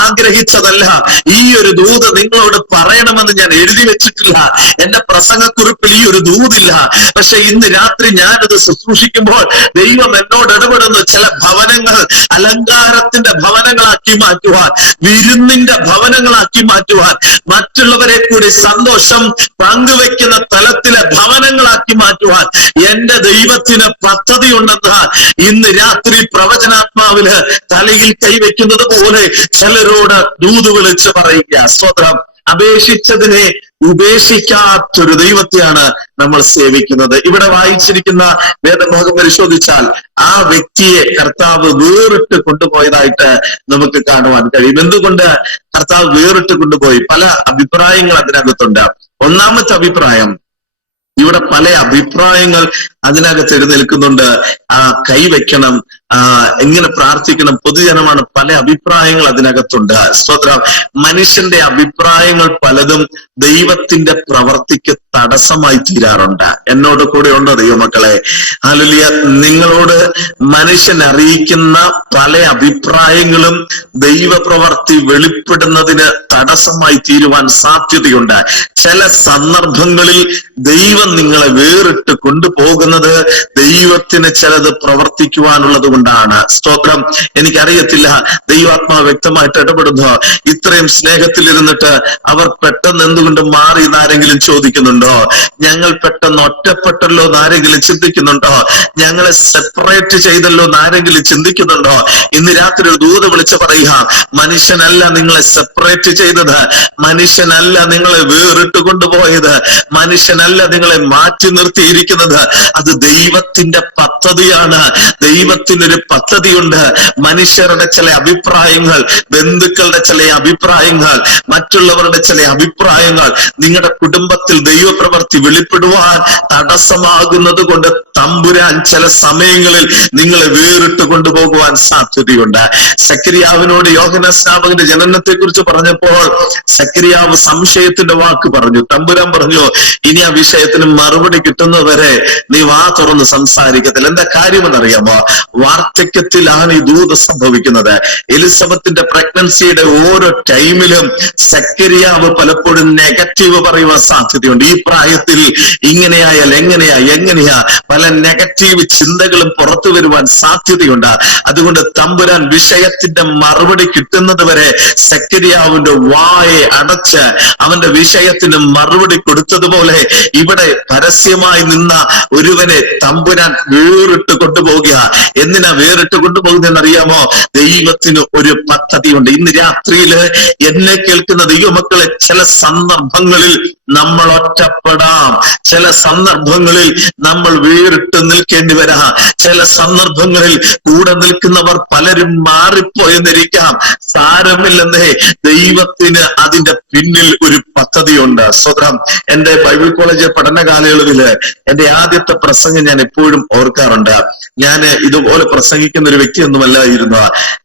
ആഗ്രഹിച്ചതല്ല, ഈ ഒരു ദൂത് നിങ്ങളോട് പറയണമെന്ന് ഞാൻ എഴുതി വെച്ചിട്ടില്ല. എന്റെ പ്രസംഗക്കുറിപ്പിൽ ഈ ഒരു ദൂതില്ല. പക്ഷെ ഇന്ന് രാത്രി ഞാനിത് ശുശ്രൂഷിക്കുമ്പോൾ ദൈവം എന്നോട് ഇടപെടുന്നു. ചില ഭവനങ്ങൾ അലങ്കാരത്തിന്റെ ഭവനങ്ങളാക്കി മാറ്റുവാൻ, വിരുന്നിന്റെ ഭവനങ്ങളാക്കി മാറ്റുവാൻ, മറ്റുള്ളവരെ കൂടി സന്തോഷം പങ്കുവെക്കുന്ന തലത്തിലെ ഭവനങ്ങളാക്കി മാറ്റുവാൻ എന്റെ ദൈവത്തിന് പദ്ധതിയുണ്ടെന്ന് ഇന്ന് രാത്രി പ്രവചനാത്മാവില് തലയിൽ കൈവയ്ക്കുന്നത് പോലെ ചിലരോട് ദൂത് വിളിച്ച് പറയുക. സ്തോത്രം. അപേക്ഷിച്ചതിനെ ഉപേക്ഷിക്കാത്തൊരു ദൈവത്തെയാണ് നമ്മൾ സേവിക്കുന്നത്. ഇവിടെ വായിച്ചിരിക്കുന്ന വേദഭാഗം പരിശോധിച്ചാൽ ആ വ്യക്തിയെ കർത്താവ് വേറിട്ട് കൊണ്ടുപോയതായിട്ട് നമുക്ക് കാണുവാൻ കഴിയും. എന്തുകൊണ്ട് കർത്താവ് വേറിട്ട് കൊണ്ടുപോയി? പല അഭിപ്രായങ്ങൾ അതിനകത്തുണ്ട്. ഒന്നാമത്തെ അഭിപ്രായം, ഇവിടെ പല അഭിപ്രായങ്ങൾ അതിനകത്ത് എഴുന്നേൽക്കുന്നുണ്ട്. കൈവയ്ക്കണം, എങ്ങനെ പ്രാർത്ഥിക്കണം, പൊതുജനമാണ്, പല അഭിപ്രായങ്ങൾ അതിനകത്തുണ്ട്. സ്തോത്രം. മനുഷ്യന്റെ അഭിപ്രായങ്ങൾ പലതും ദൈവത്തിന്റെ പ്രവർത്തിക്ക് തടസ്സമായി തീരാറുണ്ട്. എന്നോട് കൂടെ ഉണ്ടോ ദൈവമക്കളെ? ഹല്ലേലൂയ. നിങ്ങളോട് മനുഷ്യൻ അറിയിക്കുന്ന പല അഭിപ്രായങ്ങളും ദൈവപ്രവർത്തി വെളിപ്പെടുന്നതിന് തടസ്സമായി തീരുവാൻ സാധ്യതയുണ്ട്. ചില സന്ദർഭങ്ങളിൽ ദൈവം നിങ്ങളെ വേറിട്ട് കൊണ്ടുപോകുന്നത് ദൈവത്തിന് ചിലത് പ്രവർത്തിക്കുവാനുള്ളത് കൊണ്ടാണ്. സ്തോത്രം. എനിക്കറിയത്തില്ല, ദൈവാത്മാവ് വ്യക്തമായിട്ട് ഇടപെടുന്നോ? ഇത്രയും സ്നേഹത്തിലിരുന്നിട്ട് അവർ പെട്ടെന്ന് എന്തുകൊണ്ട് മാറി എന്നാരെങ്കിലും ചോദിക്കുന്നുണ്ടോ? ഞങ്ങൾ പെട്ടെന്ന് ഒറ്റപ്പെട്ടല്ലോ എന്നാരെങ്കിലും ചിന്തിക്കുന്നുണ്ടോ? ഞങ്ങളെ സെപ്പറേറ്റ് ചെയ്തല്ലോ എന്നാരെങ്കിലും ചിന്തിക്കുന്നുണ്ടോ? ഇന്ന് രാത്രി ഒരു ദൂത വിളിച്ച് പറയുക, മനുഷ്യനല്ല നിങ്ങളെ സെപ്പറേറ്റ് ചെയ്തത്, മനുഷ്യനല്ല നിങ്ങളെ വേറിട്ട് കൊണ്ടുപോയത്, മനുഷ്യനല്ല നിങ്ങളെ മാറ്റി നിർത്തിയിരിക്കുന്നത്, അത് ദൈവത്തിന്റെ പദ്ധതിയാണ്. ദൈവത്തിനൊരു പദ്ധതിയുണ്ട്. മനുഷ്യരുടെ ചില അഭിപ്രായങ്ങൾ, ബന്ധുക്കളുടെ ചില അഭിപ്രായങ്ങൾ, മറ്റുള്ളവരുടെ ചില അഭിപ്രായങ്ങൾ നിങ്ങളുടെ കുടുംബത്തിൽ ദൈവപ്രവൃത്തി വെളിപ്പെടുവാൻ തടസ്സമാകുന്നത് കൊണ്ട് തമ്പുരാൻ ചില സമയങ്ങളിൽ നിങ്ങളെ വേറിട്ട് കൊണ്ടുപോകുവാൻ സാധ്യതയുണ്ട്. സക്കരിയാവിനോട് യോഹന്നാൻ സ്നാപകന്റെ ജനനത്തെ കുറിച്ച് പറഞ്ഞപ്പോൾ സക്കരിയാവ് സംശയത്തിന്റെ വാക്ക് പറഞ്ഞു. തമ്പുരാൻ പറഞ്ഞു, ഇനി ആ വിഷയത്തിന് മറുപടി കിട്ടുന്നവരെ നീ വാ തുറന്ന് സംസാരിക്കത്തില്ല. എന്താ കാര്യമെന്നറിയാമോ? വാർദ്ധക്യത്തിലാണ് ഈ ദൂത് സംഭവിക്കുന്നത്. എലിസബത്തിന്റെ പ്രഗ്നൻസിയുടെ ഓരോ ടൈമിലും സക്കരിയാവ് പലപ്പോഴും നെഗറ്റീവ് പറയുവാൻ സാധ്യതയുണ്ട്. ഈ പ്രായത്തിൽ ഇങ്ങനെയായാൽ എങ്ങനെയാ പല നെഗറ്റീവ് ചിന്തകളും പുറത്തു വരുവാൻ സാധ്യതയുണ്ട്. അതുകൊണ്ട് തമ്പുരാൻ വിഷയത്തിന്റെ മറുപടി കിട്ടുന്നത് വരെ സക്കരിയാവിന്റെ വായെ അടച്ച് അവന്റെ വിഷയത്തിന് മറുപടി കൊടുത്തതുപോലെ ഇവിടെ പരസ്യമായി നിന്ന ഒരുവനെ തമ്പുരാൻ വേറിട്ട് കൊണ്ടുപോകുക. എന്തിനാ വേറിട്ട് കൊണ്ടുപോകുന്നതെന്നറിയാമോ? ദൈവത്തിന് ഒരു പദ്ധതിയുണ്ട്. ഇന്ന് രാത്രിയില് എന്നെ കേൾക്കുന്ന ദൈവമക്കളെ, ചില സന്ദർഭങ്ങളിൽ നമ്മൾ ഒറ്റപ്പെടാം, ചില സന്ദർഭങ്ങളിൽ നമ്മൾ വേറിട്ട് നിൽക്കേണ്ടി വരാം, ചില സന്ദർഭങ്ങളിൽ കൂടെ നിൽക്കുന്നവർ പലരും മാറിപ്പോയെന്നിരിക്കാം. സാരമില്ലെന്നേ, ദൈവത്തിന് അതിന്റെ പിന്നിൽ ഒരു പദ്ധതിയുണ്ട്. സ്വതം. എന്റെ ബൈബിൾ കോളേജ് പഠന കാലയളവില് എന്റെ ആദ്യത്തെ പ്രസംഗം ഞാൻ എപ്പോഴും ഓർക്കാറുണ്ട്. ഞാൻ ഇതുപോലെ പ്രസംഗിക്കുന്ന ഒരു വ്യക്തിയൊന്നുമല്ലായിരുന്നു.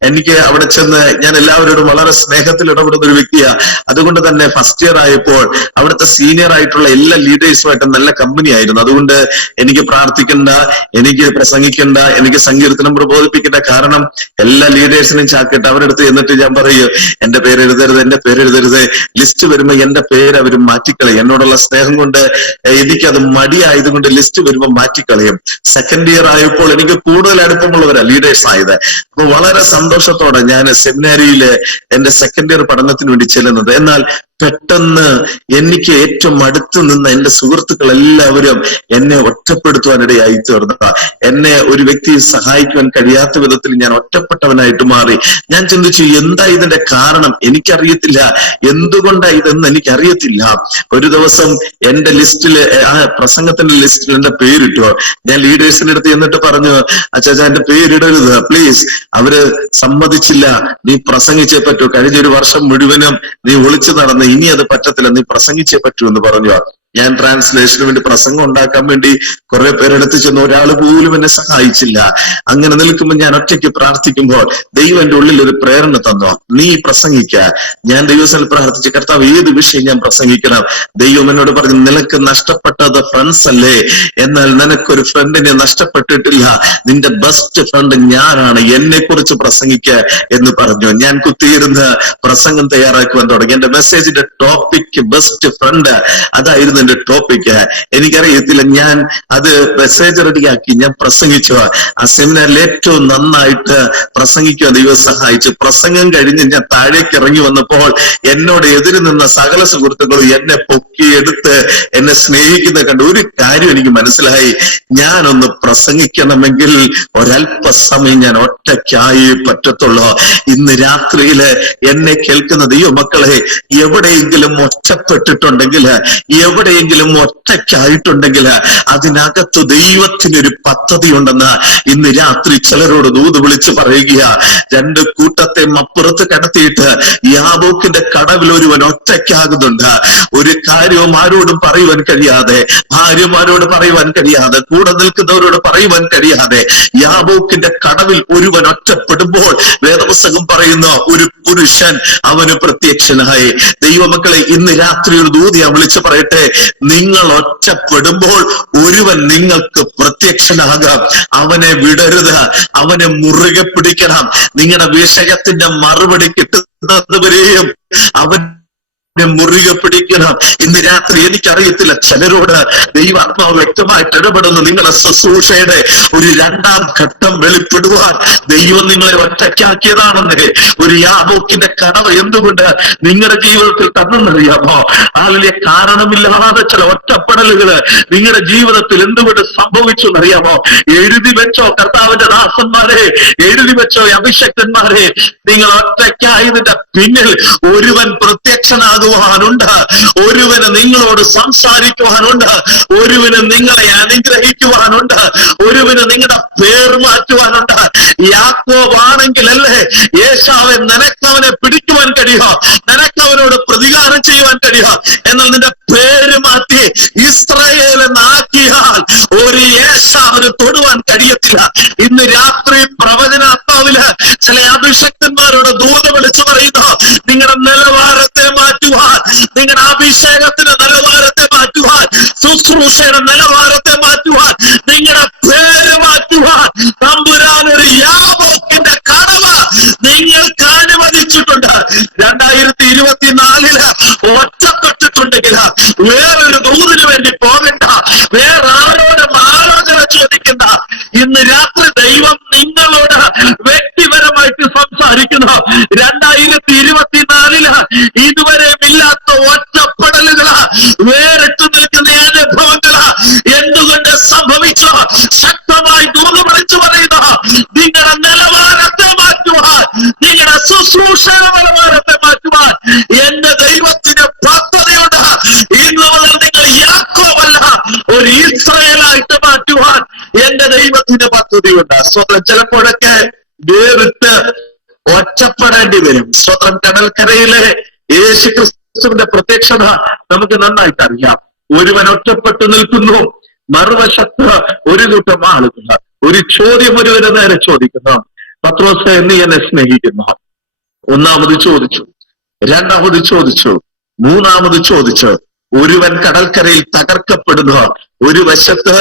എനിക്ക് അവിടെ ചെന്ന് ഞാൻ എല്ലാവരോടും വളരെ സ്നേഹത്തിൽ ഇടപെടുന്ന ഒരു വ്യക്തിയാ. അതുകൊണ്ട് തന്നെ ഫസ്റ്റ് ഇയർ ആയപ്പോൾ അവിടുത്തെ സീനിയർ ആയിട്ടുള്ള എല്ലാ ലീഡേഴ്സുമായിട്ട് നല്ല കമ്പനി ആയിരുന്നു. അതുകൊണ്ട് എനിക്ക് പ്രാർത്ഥിക്കണ്ട, എനിക്ക് പ്രസംഗിക്കണ്ട, എനിക്ക് സങ്കീർത്തനം പ്രബോധിപ്പിക്കേണ്ട. കാരണം എല്ലാ ലീഡേഴ്സിനും ചാക്കിട്ട് അവരെടുത്ത് എന്നിട്ട് ഞാൻ പറയൂ, എന്റെ പേര് എഴുതരുത്, ലിസ്റ്റ് വരുമ്പോ എന്റെ പേര് അവർ മാറ്റിക്കളയും. എന്നോടുള്ള സ്നേഹം കൊണ്ട് എനിക്കത് മടിയായതുകൊണ്ട് ലിസ്റ്റ് വരുമ്പോ മാറ്റിക്കളയും. സെക്കൻഡ് ഇയർ ആയപ്പോൾ എനിക്ക് കൂടുതൽ അടുപ്പമുള്ളവരാ ലീഡേഴ്സ് ആയത്. അപ്പൊ വളരെ സന്തോഷത്തോടെ ഞാൻ സെമിനാരിയില് എന്റെ സെക്കൻഡ് ഇയർ പഠനത്തിന് വേണ്ടി ചെല്ലുന്നത്. എന്നാൽ പെട്ടെന്ന് എനിക്ക് ഏറ്റവും അടുത്ത് നിന്ന് എന്റെ സുഹൃത്തുക്കൾ എല്ലാവരും എന്നെ ഒറ്റപ്പെടുത്തുവാനിടയായി തീർന്നു. എന്നെ ഒരു വ്യക്തി സഹായിക്കുവാൻ കഴിയാത്ത വിധത്തിൽ ഞാൻ ഒറ്റപ്പെട്ടവനായിട്ട് മാറി. ഞാൻ ചിന്തിച്ചു, എന്താ ഇതിന്റെ കാരണം? എനിക്കറിയത്തില്ല. എന്തുകൊണ്ടാ ഇതെന്ന് എനിക്കറിയത്തില്ല. ഒരു ദിവസം എന്റെ ലിസ്റ്റില്, ആ പ്രസംഗത്തിന്റെ ലിസ്റ്റിൽ എന്റെ പേരിട്ടു. ഞാൻ ലീഡേഴ്സിന്റെ അടുത്ത് എന്നിട്ട് പറഞ്ഞു, അച്ചാച്ചാ എന്റെ പേരിടരുത് പ്ലീസ്. അവര് സമ്മതിച്ചില്ല. നീ പ്രസംഗിച്ചേ പറ്റൂ, കഴിഞ്ഞൊരു വർഷം മുഴുവനും നീ ഒളിച്ചു നടന്ന്, ഇനി അത് പറ്റത്തില്ല, നീ പ്രസംഗിച്ചേ പറ്റൂ എന്ന് പറഞ്ഞു. ഞാൻ ട്രാൻസ്ലേഷന് വേണ്ടി പ്രസംഗം ഉണ്ടാക്കാൻ വേണ്ടി കുറെ പേരെടുത്ത് ചെന്ന് ഒരാൾ പോലും എന്നെ സഹായിച്ചില്ല. അങ്ങനെ നിൽക്കുമ്പോൾ ഞാൻ ഒറ്റയ്ക്ക് പ്രാർത്ഥിക്കുമ്പോൾ ദൈവം എന്റെ ഉള്ളിൽ ഒരു പ്രേരണ തന്നു, നീ പ്രസംഗിക്ക. ഞാൻ ദൈവത്തിൽ പ്രാർത്ഥിച്ചു, കർത്താവ് ഏത് വിഷയം ഞാൻ പ്രസംഗിക്കണം? ദൈവം എന്നോട് പറഞ്ഞു, നിനക്ക് നഷ്ടപ്പെട്ടത് ഫ്രണ്ട്സ് അല്ലേ, എന്നാൽ നിനക്കൊരു ഫ്രണ്ടിനെ നഷ്ടപ്പെട്ടിട്ടില്ല. നിന്റെ ബെസ്റ്റ് ഫ്രണ്ട് ഞാനാണ്, എന്നെ കുറിച്ച് പ്രസംഗിക്ക എന്ന് പറഞ്ഞു. ഞാൻ കുത്തിയിരുന്ന് പ്രസംഗം തയ്യാറാക്കുവാൻ തുടങ്ങി. എന്റെ മെസ്സേജിന്റെ ടോപ്പിക് ബെസ്റ്റ് ഫ്രണ്ട്. അതായിരുന്നു ഇതിന്റെ ടോപ്പിക്ക്. എനിക്കറിയത്തില്ല, ഞാൻ അത് മെസ്സേജ് റെഡിയാക്കി ഞാൻ പ്രസംഗിച്ചു. ആ സെമിനാറിൽ ഏറ്റവും നന്നായിട്ട് പ്രസംഗിക്കുക ദൈവം സഹായിച്ചു. പ്രസംഗം കഴിഞ്ഞ് ഞാൻ താഴേക്ക് ഇറങ്ങി വന്നപ്പോൾ എന്നോട് എതിര് നിന്ന സകല സുഹൃത്തുക്കളും എന്നെ പൊക്കിയെടുത്ത് എന്നെ സ്നേഹിക്കുന്ന കണ്ട് ഒരു കാര്യം എനിക്ക് മനസ്സിലായി. ഞാനൊന്ന് പ്രസംഗിക്കണമെങ്കിൽ ഒരല്പസമയം ഞാൻ ഒറ്റയ്ക്കായി പറ്റത്തുള്ളൂ. ഇന്ന് രാത്രിയില് എന്നെ കേൾക്കുന്ന ദൈവമക്കളെ, എവിടെയെങ്കിലും ഒറ്റപ്പെട്ടിട്ടുണ്ടെങ്കിൽ, എവിടെയെങ്കിലും ഒറ്റയ്ക്കായിട്ടുണ്ടെങ്കിൽ അതിനകത്ത് ദൈവത്തിനൊരു പദ്ധതി ഉണ്ടെന്ന് ഇന്ന് രാത്രി ചിലരോട് ദൂത് വിളിച്ച് പറയുക. രണ്ട് കൂട്ടത്തെ അപ്പുറത്ത് കടത്തിയിട്ട് യാബോക്കിന്റെ കടവിൽ ഒരുവൻ ഒറ്റയ്ക്കാകുന്നുണ്ട്. ഒരു കാര്യവും ആരോടും പറയുവാൻ കഴിയാതെ, ഭാര്യമാരോട് പറയുവാൻ കഴിയാതെ, കൂടെ നിൽക്കുന്നവരോട് പറയുവാൻ കഴിയാതെ യാബോക്കിന്റെ കടവിൽ ഒരുവൻ ഒറ്റപ്പെടുമ്പോൾ വേദപുസ്തകം പറയുന്ന ഒരു പുരുഷൻ അവന് പ്രത്യക്ഷനായി. ദൈവമക്കളെ, ഇന്ന് രാത്രി ഒരു ദൂത് ഞാൻ വിളിച്ചു പറയട്ടെ. നിങ്ങൾ ഒറ്റപ്പെടുമ്പോൾ ഒരുവൻ നിങ്ങൾക്ക് പ്രത്യക്ഷനാകാം. അവനെ വിടരുത്, അവനെ മുറുകെ പിടിക്കണം. നിങ്ങളുടെ വിഷയത്തിന്റെ മറുപടി കിട്ടുന്നതുവരെയും അവൻ മുറുകെ പിടിക്കണം. ഇന്ന് രാത്രി എനിക്കറിയത്തില്ല, ചിലരോട് ദൈവാത്മാവ് വ്യക്തമായിട്ട് ഇടപെടുന്നു. നിങ്ങളുടെ ശുശ്രൂഷയുടെ ഒരു രണ്ടാം ഘട്ടം വെളിപ്പെടുവാൻ ദൈവം നിങ്ങളെ ഒറ്റയ്ക്കാക്കിയതാണെന്ന്. ഒരു യാബോക്കിന്റെ കടവ് എന്തുകൊണ്ട് നിങ്ങളുടെ ജീവിതത്തിൽ തന്നെന്നറിയാമോ? അതിലെ കാരണമില്ലാതെ ചില ഒറ്റപ്പെടലുകള് നിങ്ങളുടെ ജീവിതത്തിൽ എന്തുകൊണ്ട് സംഭവിച്ചു എന്നറിയാമോ? എഴുതി വെച്ചോ കർത്താവിന്റെ ദാസന്മാരെ, എഴുതി വെച്ചോ അഭിഷക്തന്മാരെ, നിങ്ങൾ ഒറ്റയ്ക്കായതിന്റെ പിന്നിൽ ഒരുവൻ പ്രത്യക്ഷനാകുവാനുണ്ട്. ഒരുവന് നിങ്ങളോട് സംസാരിക്കുവാനുണ്ട്. ഒരുവന് നിങ്ങളെ അനുഗ്രഹിക്കുവാനുണ്ട്. ഒരുവന് നിങ്ങളുടെ പേർ മാറ്റുവാനുണ്ട്. യാക്കോബാണെങ്കിലല്ലേ ഏശാവെ നിനക്കവനെ പിടിക്കുവാൻ കഴിയോ? നിനക്കവനോട് പ്രതികാരം ചെയ്യുവാൻ കഴിയോ? എന്നാൽ നിന്റെ പേര് മാറ്റി ഇസ്രായേൽ എന്നാക്കിയാൽ ഒരു ഏശാവിന് തൊടുവാൻ കഴിയത്തില്ല. ഇന്ന് രാത്രി പ്രവചനാത്മാവില് ചില അഭിഷക്തന്മാരോട് ദൂത് വിളിച്ചു പറയുന്നു. നിങ്ങളുടെ നിലവാരത്തെ മാറ്റുവാൻ, നിങ്ങളുടെ അഭിഷേകത്തിന്റെ നിലവാരത്തെ മാറ്റുവാൻ, ശുശ്രൂഷയുടെ നിലവാരത്തെ മാറ്റുവാൻ, നിങ്ങളുടെ പേര് മാറ്റുവാൻ തമ്പുരാൻ ഒരു യാബോക്കിന്റെ കടവ് നിങ്ങൾക്ക് അനുവദിച്ചിട്ടുണ്ട്. 2024 ഒറ്റപ്പെട്ടിട്ടുണ്ടെങ്കിൽ വേറൊരു ദൂതിന് വേണ്ടി പോകണ്ട, വേറെ ആരോടും ആലോചന ചോദിക്കണ്ട. ഇന്ന് രാത്രി ദൈവം നിങ്ങളോട് വ്യക്തിപരമായിട്ട് സംസാരിക്കുന്നു. 2024 ഇതുവരെ ഇല്ലാത്ത ഒറ്റപ്പെടലുകള്, വേറിട്ട് നിൽക്കുന്ന അനുഭവങ്ങള് എന്തുകൊണ്ട് സംഭവിച്ചു? ശക്തമായി ദൂത് വിളിച്ചു പറയുന്നു. നിങ്ങളുടെ നിലവാരത്തെ മാറ്റുവാൻ, നിങ്ങളുടെ ശുശ്രൂഷയുടെ നിലവാരത്തെ മാറ്റുവാൻ എന്റെ ദൈവത്തിന് പദ്ധതിയുണ്ട്. ഇന്ന് മുതൽ നിങ്ങൾ യാക്കോബല്ല, ഒരു ഇസ്രായേലായിട്ട് മാറ്റുവാൻ എന്റെ ദൈവത്തിന് പദ്ധതിയുണ്ട്. സ്വന്തം ചിലപ്പോഴൊക്കെ വേറിട്ട് ഒറ്റപ്പെടേണ്ടി വരും. സ്വന്തം കടൽക്കരയിലെ യേശു ക്രിസ്തുവിന്റെ പ്രത്യക്ഷത നമുക്ക് നന്നായിട്ട് അറിയാം. ഒരുവൻ ഒറ്റപ്പെട്ടു നിൽക്കുന്നു, മറുവശത്ത് ഒരു കൂട്ടം ആളുകൾ ഒരു ചോദ്യം ഒരുവന് നേരെ ചോദിക്കുന്നു. പത്രോസേ, നീ എന്നെ സ്നേഹിക്കുന്നു? ഒന്നാമത് ചോദിച്ചു, രണ്ടാമത് ചോദിച്ചു, മൂന്നാമത് ചോദിച്ചു. ഒരുവൻ കടൽക്കരയിൽ തകർക്കപ്പെടുന്നു. ഒരു വശത്ത്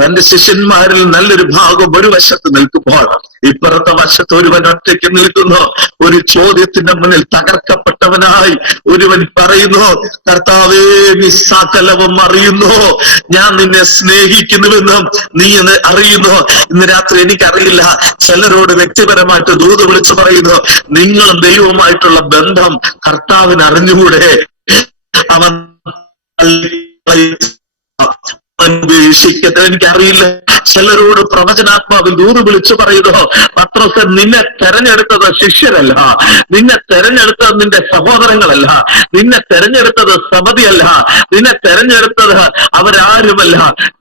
തന്റെ ശിഷ്യന്മാരിൽ നല്ലൊരു ഭാഗം ഒരു വശത്ത് നിൽക്കുമ്പോൾ ഇപ്പുറത്തെ വശത്ത് ഒരുവൻ ഒറ്റയ്ക്ക് നിൽക്കുന്നു. ഒരു ചോദ്യത്തിന്റെ മുന്നിൽ തകർക്കപ്പെട്ടവനായി ഒരുവൻ പറയുന്നു, കർത്താവേ, നീ സകലവും അറിയുന്നു, ഞാൻ നിന്നെ സ്നേഹിക്കുന്നുവെന്നും നീ എന്ന് അറിയുന്നു. ഇന്ന് രാത്രി എനിക്കറിയില്ല, ചിലരോട് വ്യക്തിപരമായിട്ട് ദൂത് വിളിച്ചു പറയുന്നു, നിങ്ങളും ദൈവവുമായിട്ടുള്ള ബന്ധം കർത്താവിന് അറിഞ്ഞുകൂടെ? അവൻ അന്വേഷിക്കട്ടെ. എനിക്കറിയില്ല, ചിലരോട് പ്രവചനാത്മാവിൽ ദൂത് വിളിച്ചു പറയുന്നു, പത്രോസേ, നിന്നെ തെരഞ്ഞെടുത്തത് ശിഷ്യരല്ല, നിന്നെ തെരഞ്ഞെടുത്തത് നിന്റെ സഹോദരങ്ങളല്ല, നിന്നെ തെരഞ്ഞെടുത്തത് സമിതിയല്ല, നിന്നെ തെരഞ്ഞെടുത്തത് അവരാരുമല്ല.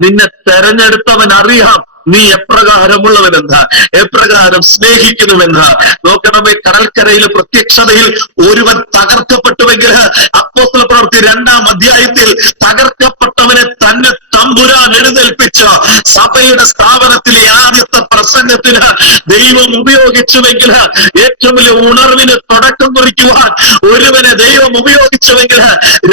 നിന്നെ തെരഞ്ഞെടുത്തവൻ അറിയാം നീ എപ്രകാരമുള്ളവനെന്ന്, എപ്രകാരം സ്നേഹിക്കുന്നുവെന്ന്. നോക്കണമേ, കടൽക്കരയിൽ പ്രത്യക്ഷതയിൽ ഒരുവൻ തകർക്കപ്പെട്ടുവെങ്കിൽ അപ്പോസ്തലപ്രവൃത്തി 2-ാം അധ്യായത്തിൽ തകർക്കപ്പെട്ടവനെ തന്നെ തമ്പുരാൻ എഴുന്നേൽപ്പിച്ച സഭയുടെ സ്ഥാപനത്തിലെ ആദ്യത്തെ പ്രസംഗത്തിന് ദൈവം ഉപയോഗിച്ചുവെങ്കിൽ, ഏറ്റവും വലിയ ഉണർവിന് തുടക്കം കുറിക്കുവാൻ ഒരുവനെ ദൈവം ഉപയോഗിച്ചുവെങ്കിൽ,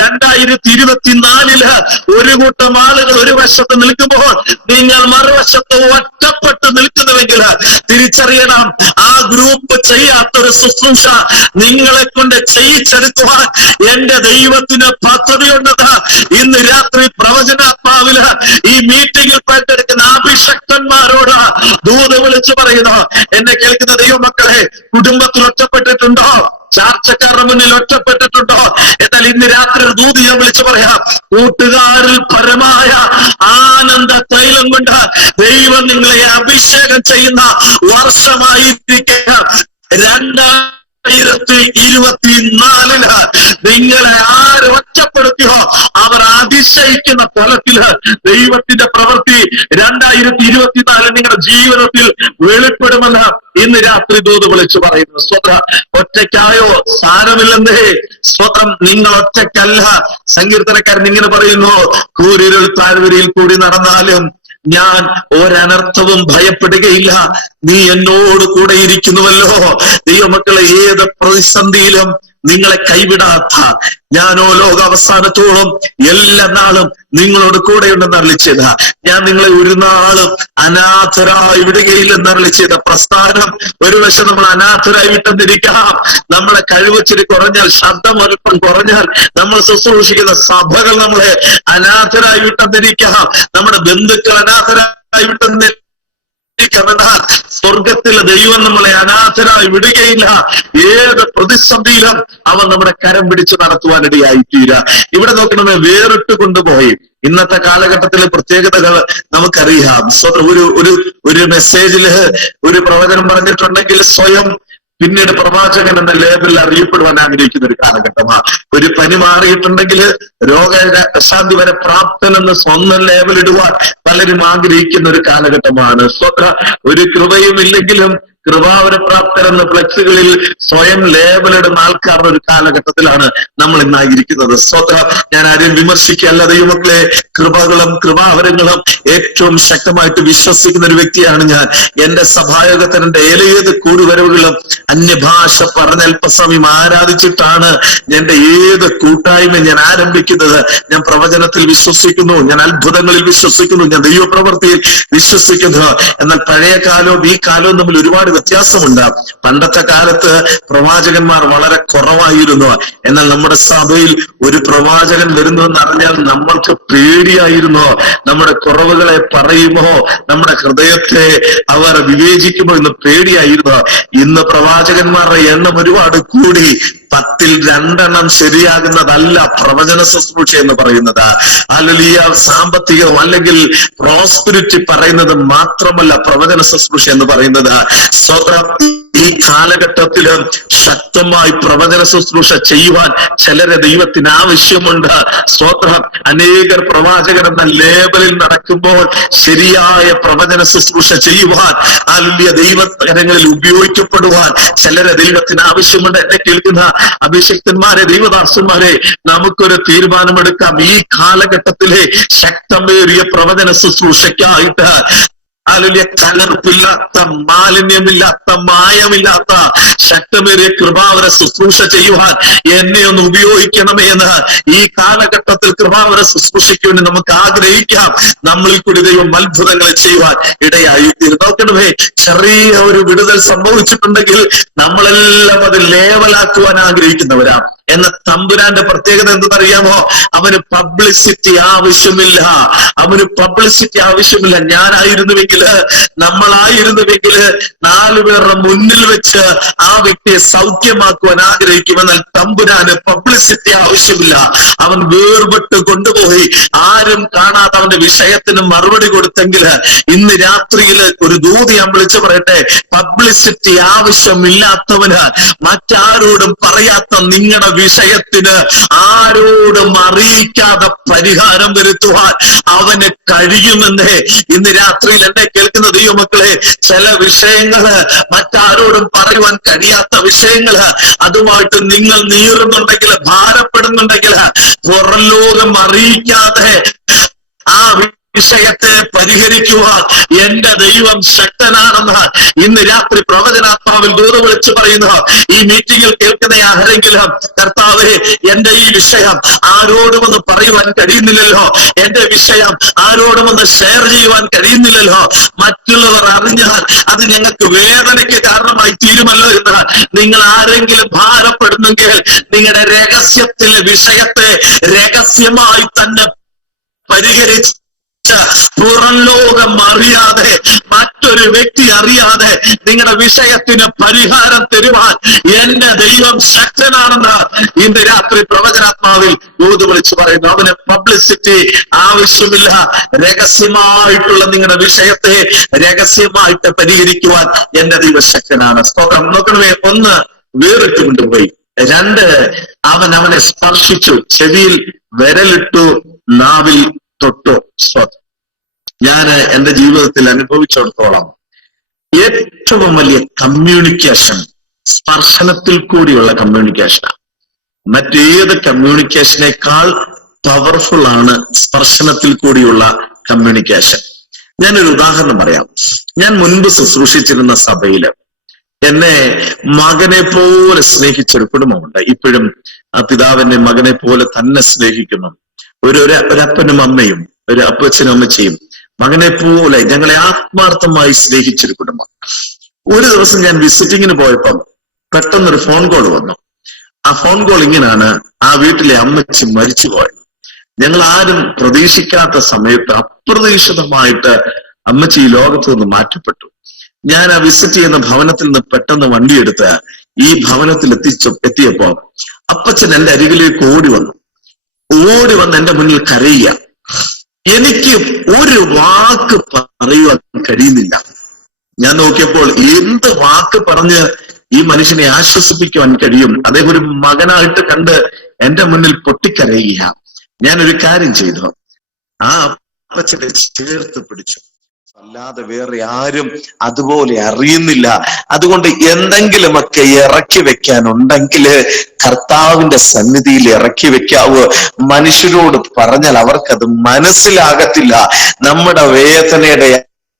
2024 ഒരു കൂട്ടം ആളുകൾ ഒരു വശത്ത് നിൽക്കുമ്പോൾ നിങ്ങൾ മറുവശത്ത് ഒറ്റപ്പെട്ട് നിൽക്കുന്നുവെങ്കിൽ തിരിച്ചറിയണം, ആ ഗ്രൂപ്പ് ചെയ്യാത്തൊരു ശുശ്രൂഷ നിങ്ങളെ കൊണ്ട് ചെയ്യിച്ചെടുക്കുവാൻ എന്റെ ദൈവത്തിന് പദ്ധതിയുണ്ടെന്ന് ഇന്ന് രാത്രി പ്രവചനാത്മാവില് ഈ മീറ്റിംഗിൽ പങ്കെടുക്കുന്ന അഭിഷക്തന്മാരോട് ദൂത് വിളിച്ചു പറയുന്നു. എന്നെ കേൾക്കുന്ന ദൈവമക്കളെ, കുടുംബത്തിൽ ഒറ്റപ്പെട്ടിട്ടുണ്ടോ? ചാർച്ചക്കാരുടെ മുന്നിൽ ഒറ്റപ്പെട്ടിട്ടുണ്ടോ? എന്നാൽ ഇന്ന് രാത്രി ദൂത് ഞാൻ വിളിച്ചു പറയാം, കൂട്ടുകാരിൽ പരമായ ആനന്ദ തൈലം കൊണ്ട് ദൈവം നിങ്ങളെ അഭിഷേകം ചെയ്യുന്ന വർഷമായിരിക്കുക. 2024 നിങ്ങളെ ആര് ഒറ്റപ്പെടുത്തിയോ അവർ അതിശയിക്കുന്ന തലത്തില് ദൈവത്തിന്റെ പ്രവൃത്തി 2024 നിങ്ങളുടെ ജീവിതത്തിൽ വെളിപ്പെടുമെന്ന് ഇന്ന് രാത്രി ദൂത് വിളിച്ചു പറയുന്നു. സ്വതം ഒറ്റയ്ക്കായോ? സാരമില്ലെന്നേ. സ്വതം നിങ്ങൾ ഒറ്റയ്ക്കല്ല. സങ്കീർത്തനക്കാരൻ ഇങ്ങനെ പറയുന്നു, കൂരിരുൾ താഴ്വരയിൽ കൂടി നടന്നാലും ഞാൻ ഒരനർത്ഥവും ഭയപ്പെടുകയില്ല, നീ എന്നോട് കൂടെ ഇരിക്കുന്നുവല്ലോ. ദൈവമക്കളെ, ഏത് പ്രതിസന്ധിയിലും നിങ്ങളെ കൈവിടാത്ത ഞാനോ ലോകാവസാനത്തോളം എല്ലാ നാളും നിങ്ങളോട് കൂടെയുണ്ടെന്ന് അരുളിച്ചത്. ഞാൻ നിങ്ങളെ ഒരു നാളും അനാഥരായി വിടുകയില്ലെന്ന് അരുളിച്ചത് പ്രസ്ഥാനം. ഒരു വശം നമ്മൾ അനാഥരായി വിട്ടെന്നിരിക്കാം, നമ്മളെ കഴിവച്ചിരി കുറഞ്ഞാൽ, ശബ്ദം അല്പം കുറഞ്ഞാൽ, നമ്മൾ ശുശ്രൂഷിക്കുന്ന സഭകൾ നമ്മളെ അനാഥരായി വിട്ടെന്നിരിക്കാം, നമ്മുടെ ബന്ധുക്കൾ അനാഥരായി വിട്ടെന്നിരിക്കാം. എന്നാൽ സ്വർഗത്തിലെ ദൈവം നമ്മളെ അനാഥരായി വിടുകയില്ല. ഏത് പ്രതിസന്ധിയിലും അവൻ നമ്മുടെ കരം പിടിച്ച് നടത്തുവാനിടയായിത്തീര. ഇവിടെ നോക്കണമേ, വേറിട്ട് കൊണ്ടുപോയി. ഇന്നത്തെ കാലഘട്ടത്തിലെ പ്രത്യേകതകൾ നമുക്കറിയാം. ഒരു മെസ്സേജില് ഒരു പ്രവചനം പറഞ്ഞിട്ടുണ്ടെങ്കിൽ സ്വയം പിന്നീട് പ്രവാചകൻ എന്ന ലേബലിൽ അറിയപ്പെടുവാൻ ആഗ്രഹിക്കുന്ന ഒരു കാലഘട്ടമാണ്. ഒരു പനി മാറിയിട്ടുണ്ടെങ്കിൽ രോഗശാന്തി വരെ പ്രാപ്തനെന്ന് സ്വന്തം ലേബലിടുവാൻ പലരും ആഗ്രഹിക്കുന്ന ഒരു കാലഘട്ടമാണ്. ഒരു കൃപയും ഇല്ലെങ്കിലും കൃപാവരപ്രാപ്തരെന്ന ഫ്ലെക്സുകളിൽ സ്വയം ലേബലിടുന്ന ആൾക്കാരുടെ ഒരു കാലഘട്ടത്തിലാണ് നമ്മൾ ഇന്നായിരിക്കുന്നത്. ഞാൻ ആരെയും വിമർശിക്കുകയല്ല ദൈവമക്കളെ. കൃപകളും കൃപാവരങ്ങളും ഏറ്റവും ശക്തമായിട്ട് വിശ്വസിക്കുന്ന ഒരു വ്യക്തിയാണ് ഞാൻ. എന്റെ സഭായോഗത്തിന്റെ ഏത് കൂടിവരവുകളും അന്യഭാഷ പറഞ്ഞ അല്പസമയം ആരാധിച്ചിട്ടാണ് എന്റെ ഏത് കൂട്ടായ്മ ഞാൻ ആരംഭിക്കുന്നത്. ഞാൻ പ്രവചനത്തിൽ വിശ്വസിക്കുന്നു, ഞാൻ അത്ഭുതങ്ങളിൽ വിശ്വസിക്കുന്നു, ഞാൻ ദൈവപ്രവൃത്തിയിൽ വിശ്വസിക്കുന്നു. എന്നാൽ പഴയ കാലവും ഈ കാലവും തമ്മിൽ ഒരുപാട് വ്യത്യാസമുണ്ട്. പണ്ടത്തെ കാലത്ത് പ്രവാചകന്മാർ വളരെ കുറവായിരുന്നു. എന്നാൽ നമ്മുടെ സഭയിൽ ഒരു പ്രവാചകൻ വരുന്നുവെന്ന് അറിഞ്ഞാൽ നമ്മൾക്ക് പേടിയായിരുന്നു. നമ്മുടെ കുറവുകളെ പറയുമോ, നമ്മുടെ ഹൃദയത്തെ അവർ വിവേചിക്കുമോ എന്ന് പേടിയായിരുന്നു. ഇന്ന് പ്രവാചകന്മാരുടെ എണ്ണം ഒരുപാട് കൂടി. 10ൽ 2 ശരിയാകുന്നതല്ല പ്രവചന ശുശ്രൂഷ എന്ന് പറയുന്നത്. ഹല്ലേലൂയ. സാമ്പത്തികം അല്ലെങ്കിൽ പ്രോസ്പെരിറ്റി പറയുന്നത് മാത്രമല്ല പ്രവചന ശുശ്രൂഷ എന്ന് പറയുന്നത്. ഈ കാലഘട്ടത്തില് ശക്തമായി പ്രവചന ശുശ്രൂഷ ചെയ്യുവാൻ ചിലരെ ദൈവത്തിന് ആവശ്യമുണ്ട്. അനേകർ പ്രവാചകൻ എന്ന ലേബലിൽ നടക്കുമ്പോൾ ശരിയായ പ്രവചന ശുശ്രൂഷ ചെയ്യുവാൻ, ഹല്ലേലൂയ, ദൈവകരങ്ങളിൽ ഉപയോഗിക്കപ്പെടുവാൻ ചിലരെ ദൈവത്തിന് ആവശ്യമുണ്ട്. എന്നെ കേൾക്കുന്ന അഭിഷിക്തന്മാരെ, ദൈവദാസന്മാരെ, നമുക്കൊരു തീരുമാനമെടുക്കാം. ഈ കാലഘട്ടത്തിലെ ശക്തമേറിയ പ്രവചന ശുശ്രൂഷയ്ക്കായിട്ട് ഹല്ലേലൂയ, കലർപ്പില്ലാത്ത, മാലിന്യമില്ലാത്ത, മായമില്ലാത്ത ശക്തമേറിയ കൃപാവര ശുശ്രൂഷ ചെയ്യുവാൻ എന്നെ ഒന്ന് ഉപയോഗിക്കണമേ എന്ന് ഈ കാലഘട്ടത്തിൽ കൃപാവര ശുശ്രൂഷയ്ക്ക് വേണ്ടി നമുക്ക് ആഗ്രഹിക്കാം. നമ്മളിൽ കൂടി ദൈവം അത്ഭുതങ്ങൾ ചെയ്യുവാൻ ഇടയായി നോക്കണമേ. ചെറിയ ഒരു വിടുതൽ സംഭവിച്ചിട്ടുണ്ടെങ്കിൽ നമ്മളെല്ലാം അത് ലേവലാക്കുവാൻ ആഗ്രഹിക്കുന്നവരാണ്. എന്ന തമ്പുരാന്റെ പ്രത്യേകത എന്തെന്നറിയാമോ? അവന് പബ്ലിസിറ്റി ആവശ്യമില്ല. ഞാനായിരുന്നുവെങ്കിൽ, നമ്മളായിരുന്നുവെങ്കിൽ 4 പേരുടെ മുന്നിൽ വെച്ച് ആ വ്യക്തിയെ സൗഖ്യമാക്കുവാൻ ആഗ്രഹിക്കും. എന്നാൽ തമ്പുരാന് പബ്ലിസിറ്റി ആവശ്യമില്ല. അവൻ വേർപെട്ട് കൊണ്ടുപോയി ആരും കാണാതെ അവന്റെ വിഷയത്തിന് മറുപടി കൊടുത്തെങ്കിൽ ഇന്ന് രാത്രിയില് ഒരു ദൂതി ഞാൻ വിളിച്ചു പറയട്ടെ. പബ്ലിസിറ്റി ആവശ്യമില്ലാത്തവന്, മറ്റാരോടും പറയാത്ത നിങ്ങളുടെ വിഷയത്തിന് ആരോടും അറിയിക്കാതെ പരിഹാരം വരുത്തുവാൻ അവന് കഴിയുമെന്നേ ഇന്ന് രാത്രിയിൽ എന്നെ കേൾക്കുന്ന ദൈവമക്കളെ. ചില വിഷയങ്ങള് മറ്റാരോടും പറയുവാൻ കഴിയാത്ത വിഷയങ്ങള്, അതുമായിട്ട് നിങ്ങൾ ഭാരപ്പെടുന്നുണ്ടെങ്കിൽ പുറം ലോകം അറിയിക്കാതെ ആ വിഷയത്തെ പരിഹരിക്കുവാൻ എന്റെ ദൈവം ശക്തനാണെന്ന് ഇന്ന് രാത്രി പ്രവചനാത്മാവിൽ ദൂത് വിളിച്ചു പറയുന്നു. ഈ മീറ്റിംഗിൽ കേൾക്കുന്ന ആരെങ്കിലും, കർത്താവേ, എന്റെ ഈ വിഷയം ആരോടുമൊന്ന് പറയുവാൻ കഴിയുന്നില്ലല്ലോ, എന്റെ വിഷയം ആരോടുമൊന്ന് ഷെയർ ചെയ്യുവാൻ കഴിയുന്നില്ലല്ലോ, മറ്റുള്ളവർ അറിഞ്ഞാൽ അത് ഞങ്ങൾക്ക് വേദനയ്ക്ക് കാരണമായി തീരുമല്ലോ എന്ന് നിങ്ങൾ ആരെങ്കിലും ഭാരപ്പെടുന്നെങ്കിൽ, നിങ്ങളുടെ രഹസ്യത്തിലെ വിഷയത്തെ രഹസ്യമായി തന്നെ പരിഹരിച്ച് പുറം ലോകം അറിയാതെ, മറ്റൊരു വ്യക്തി അറിയാതെ നിങ്ങളുടെ വിഷയത്തിന് പരിഹാരം തരുവാൻ എന്റെ ദൈവം ശക്തനാണെന്ന് ഇന്ന് രാത്രി പ്രവചനാത്മാവിൽ ദൂത് വിളിച്ചു പറയുന്നു. അവന് പബ്ലിസിറ്റി ആവശ്യമില്ല. രഹസ്യമായിട്ടുള്ള നിങ്ങളുടെ വിഷയത്തെ രഹസ്യമായിട്ട് പരിഹരിക്കുവാൻ എന്റെ ദൈവം ശക്തനാണ്. സ്തോത്രം. നോക്കണമേ, ഒന്ന് വേറിട്ട് കൊണ്ടുപോയി, രണ്ട് അവനെ സ്പർശിച്ചു, ചെവിയിൽ വിരലിട്ടു, നാവിൽ തൊട്ടു. ഞാൻ എന്റെ ജീവിതത്തിൽ അനുഭവിച്ചിടത്തോളം ഏറ്റവും വലിയ കമ്മ്യൂണിക്കേഷൻ സ്പർശനത്തിൽ കൂടിയുള്ള കമ്മ്യൂണിക്കേഷനാണ്. മറ്റേത് കമ്മ്യൂണിക്കേഷനേക്കാൾ പവർഫുൾ ആണ് സ്പർശനത്തിൽ കൂടിയുള്ള കമ്മ്യൂണിക്കേഷൻ. ഞാനൊരു ഉദാഹരണം പറയാം. ഞാൻ മുൻപ് ശുശ്രൂഷിച്ചിരുന്ന സഭയില് എന്നെ മകനെ പോലെ സ്നേഹിച്ചൊരു കുടുംബമുണ്ട്. ഇപ്പോഴും ആ പിതാവിനെ മകനെ പോലെ തന്നെ സ്നേഹിക്കുന്നു. ഒരപ്പനും അമ്മയും, ഒരു അപ്പച്ചനും അമ്മച്ചിയും മകനെ പോലെ ഞങ്ങളെ ആത്മാർത്ഥമായി സ്നേഹിച്ചൊരു കുടുംബം. ഒരു ദിവസം ഞാൻ വിസിറ്റിങ്ങിന് പോയപ്പം പെട്ടെന്നൊരു ഫോൺ കോൾ വന്നു. ആ ഫോൺ കോൾ ഇങ്ങനെയാണ്: ആ വീട്ടിലെ അമ്മച്ചി മരിച്ചുപോയത്. ഞങ്ങൾ ആരും പ്രതീക്ഷിക്കാത്ത സമയത്ത് അപ്രതീക്ഷിതമായിട്ട് അമ്മച്ചി ഈ ലോകത്ത് നിന്ന് മാറ്റപ്പെട്ടു. ഞാൻ ആ വിസിറ്റ് ചെയ്യുന്ന ഭവനത്തിൽ നിന്ന് പെട്ടെന്ന് വണ്ടിയെടുത്ത് ഈ ഭവനത്തിൽ എത്തിയപ്പോ അപ്പച്ചൻ എന്റെ അരികിലേക്ക് ഓടി വന്നു എന്റെ മുന്നിൽ കരയുക. എനിക്ക് ഒരു വാക്ക് പറയുവാൻ കഴിയുന്നില്ല. ഞാൻ നോക്കിയപ്പോൾ എന്ത് വാക്ക് പറഞ്ഞ് ഈ മനുഷ്യനെ ആശ്വസിപ്പിക്കുവാൻ കഴിയും? അദ്ദേഹം ഒരു മകനായിട്ട് കണ്ട് എന്റെ മുന്നിൽ പൊട്ടിക്കരയുക. ഞാനൊരു കാര്യം ചെയ്തു, ആ അപ്പച്ചനെ ചേർത്ത് പിടിച്ചു. അല്ലാതെ വേറെ ആരും അതുപോലെ അറിയുന്നില്ല. അതുകൊണ്ട് എന്തെങ്കിലുമൊക്കെ ഇറക്കി വെക്കാനുണ്ടെങ്കിൽ കർത്താവിന്റെ സന്നിധിയിൽ ഇറക്കി വെക്കാവൂ. മനുഷ്യരോട് പറഞ്ഞാൽ അവർക്കത് മനസ്സിലാകത്തില്ല. നമ്മുടെ വേദനയുടെ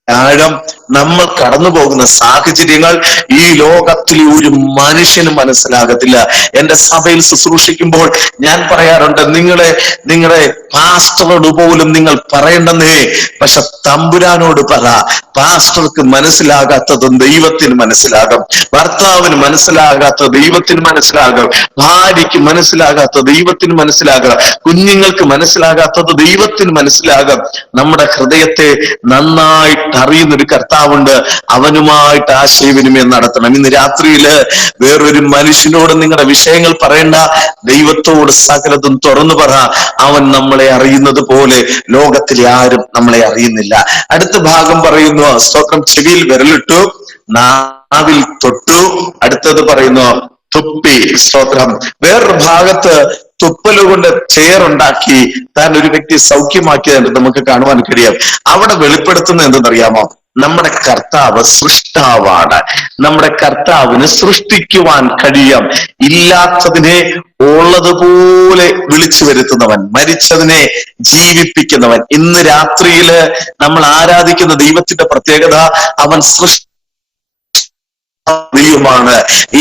ആഴം, നമ്മൾ കടന്നു പോകുന്ന സാഹചര്യങ്ങൾ ഈ ലോകത്തിൽ ഒരു മനുഷ്യനും മനസ്സിലാകത്തില്ല. എന്റെ സഭയിൽ ശുശ്രൂഷിക്കുമ്പോൾ ഞാൻ പറയാറുണ്ട്, നിങ്ങളെ പാസ്റ്ററോട് പോലും നിങ്ങൾ പറയണ്ടെന്നേ, പക്ഷെ തമ്പുരാനോട് പറ. പാസ്റ്റർക്ക് മനസ്സിലാകാത്തതും ദൈവത്തിന് മനസ്സിലാകും, ഭർത്താവിന് മനസ്സിലാകാത്ത ദൈവത്തിന് മനസ്സിലാകും, ഭാര്യയ്ക്ക് മനസ്സിലാകാത്ത ദൈവത്തിന് മനസ്സിലാകും, കുഞ്ഞുങ്ങൾക്ക് മനസ്സിലാകാത്തത് ദൈവത്തിന് മനസ്സിലാകും. നമ്മുടെ ഹൃദയത്തെ നന്നായിട്ട് അറിയുന്നൊരു കർത്താവുണ്ട്, അവനുമായിട്ട് ആശയവിനിമയം നടത്തണം. ഇന്ന് രാത്രിയില് വേറൊരു മനുഷ്യനോട് നിങ്ങളുടെ വിഷയങ്ങൾ പറയണ്ട, ദൈവത്തോട് സകലതും തുറന്നു പറ. അവൻ നമ്മളെ അറിയുന്നത് പോലെ ലോകത്തിലെ ആരും നമ്മളെ അറിയുന്നില്ല. അടുത്ത ഭാഗം പറയുന്നു, സ്തോത്രം, ചെവിയിൽ വിരലിട്ടു, നാവിൽ തൊട്ടു. അടുത്തത് പറയുന്നു തുപ്പി. സ്തോത്രം. വേറൊരു ഭാഗത്ത് തുപ്പലുകൊണ്ട് ചെയറുണ്ടാക്കി താൻ ഒരു വ്യക്തി സൗഖ്യമാക്കിയത് നമുക്ക് കാണുവാൻ കഴിയാം. അവിടെ വെളിപ്പെടുത്തുന്നത് എന്തെന്നറിയാമോ? നമ്മുടെ കർത്താവ് സൃഷ്ടാവാണ്. നമ്മുടെ കർത്താവിന് സൃഷ്ടിക്കുവാൻ കഴിയാം. ഇല്ലാത്തതിനെ ഉള്ളതുപോലെ വിളിച്ചു വരുത്തുന്നവൻ, മരിച്ചതിനെ ജീവിപ്പിക്കുന്നവൻ. ഇന്ന് രാത്രിയില് നമ്മൾ ആരാധിക്കുന്ന ദൈവത്തിന്റെ പ്രത്യേകത, അവൻ ദൈവമാണ്.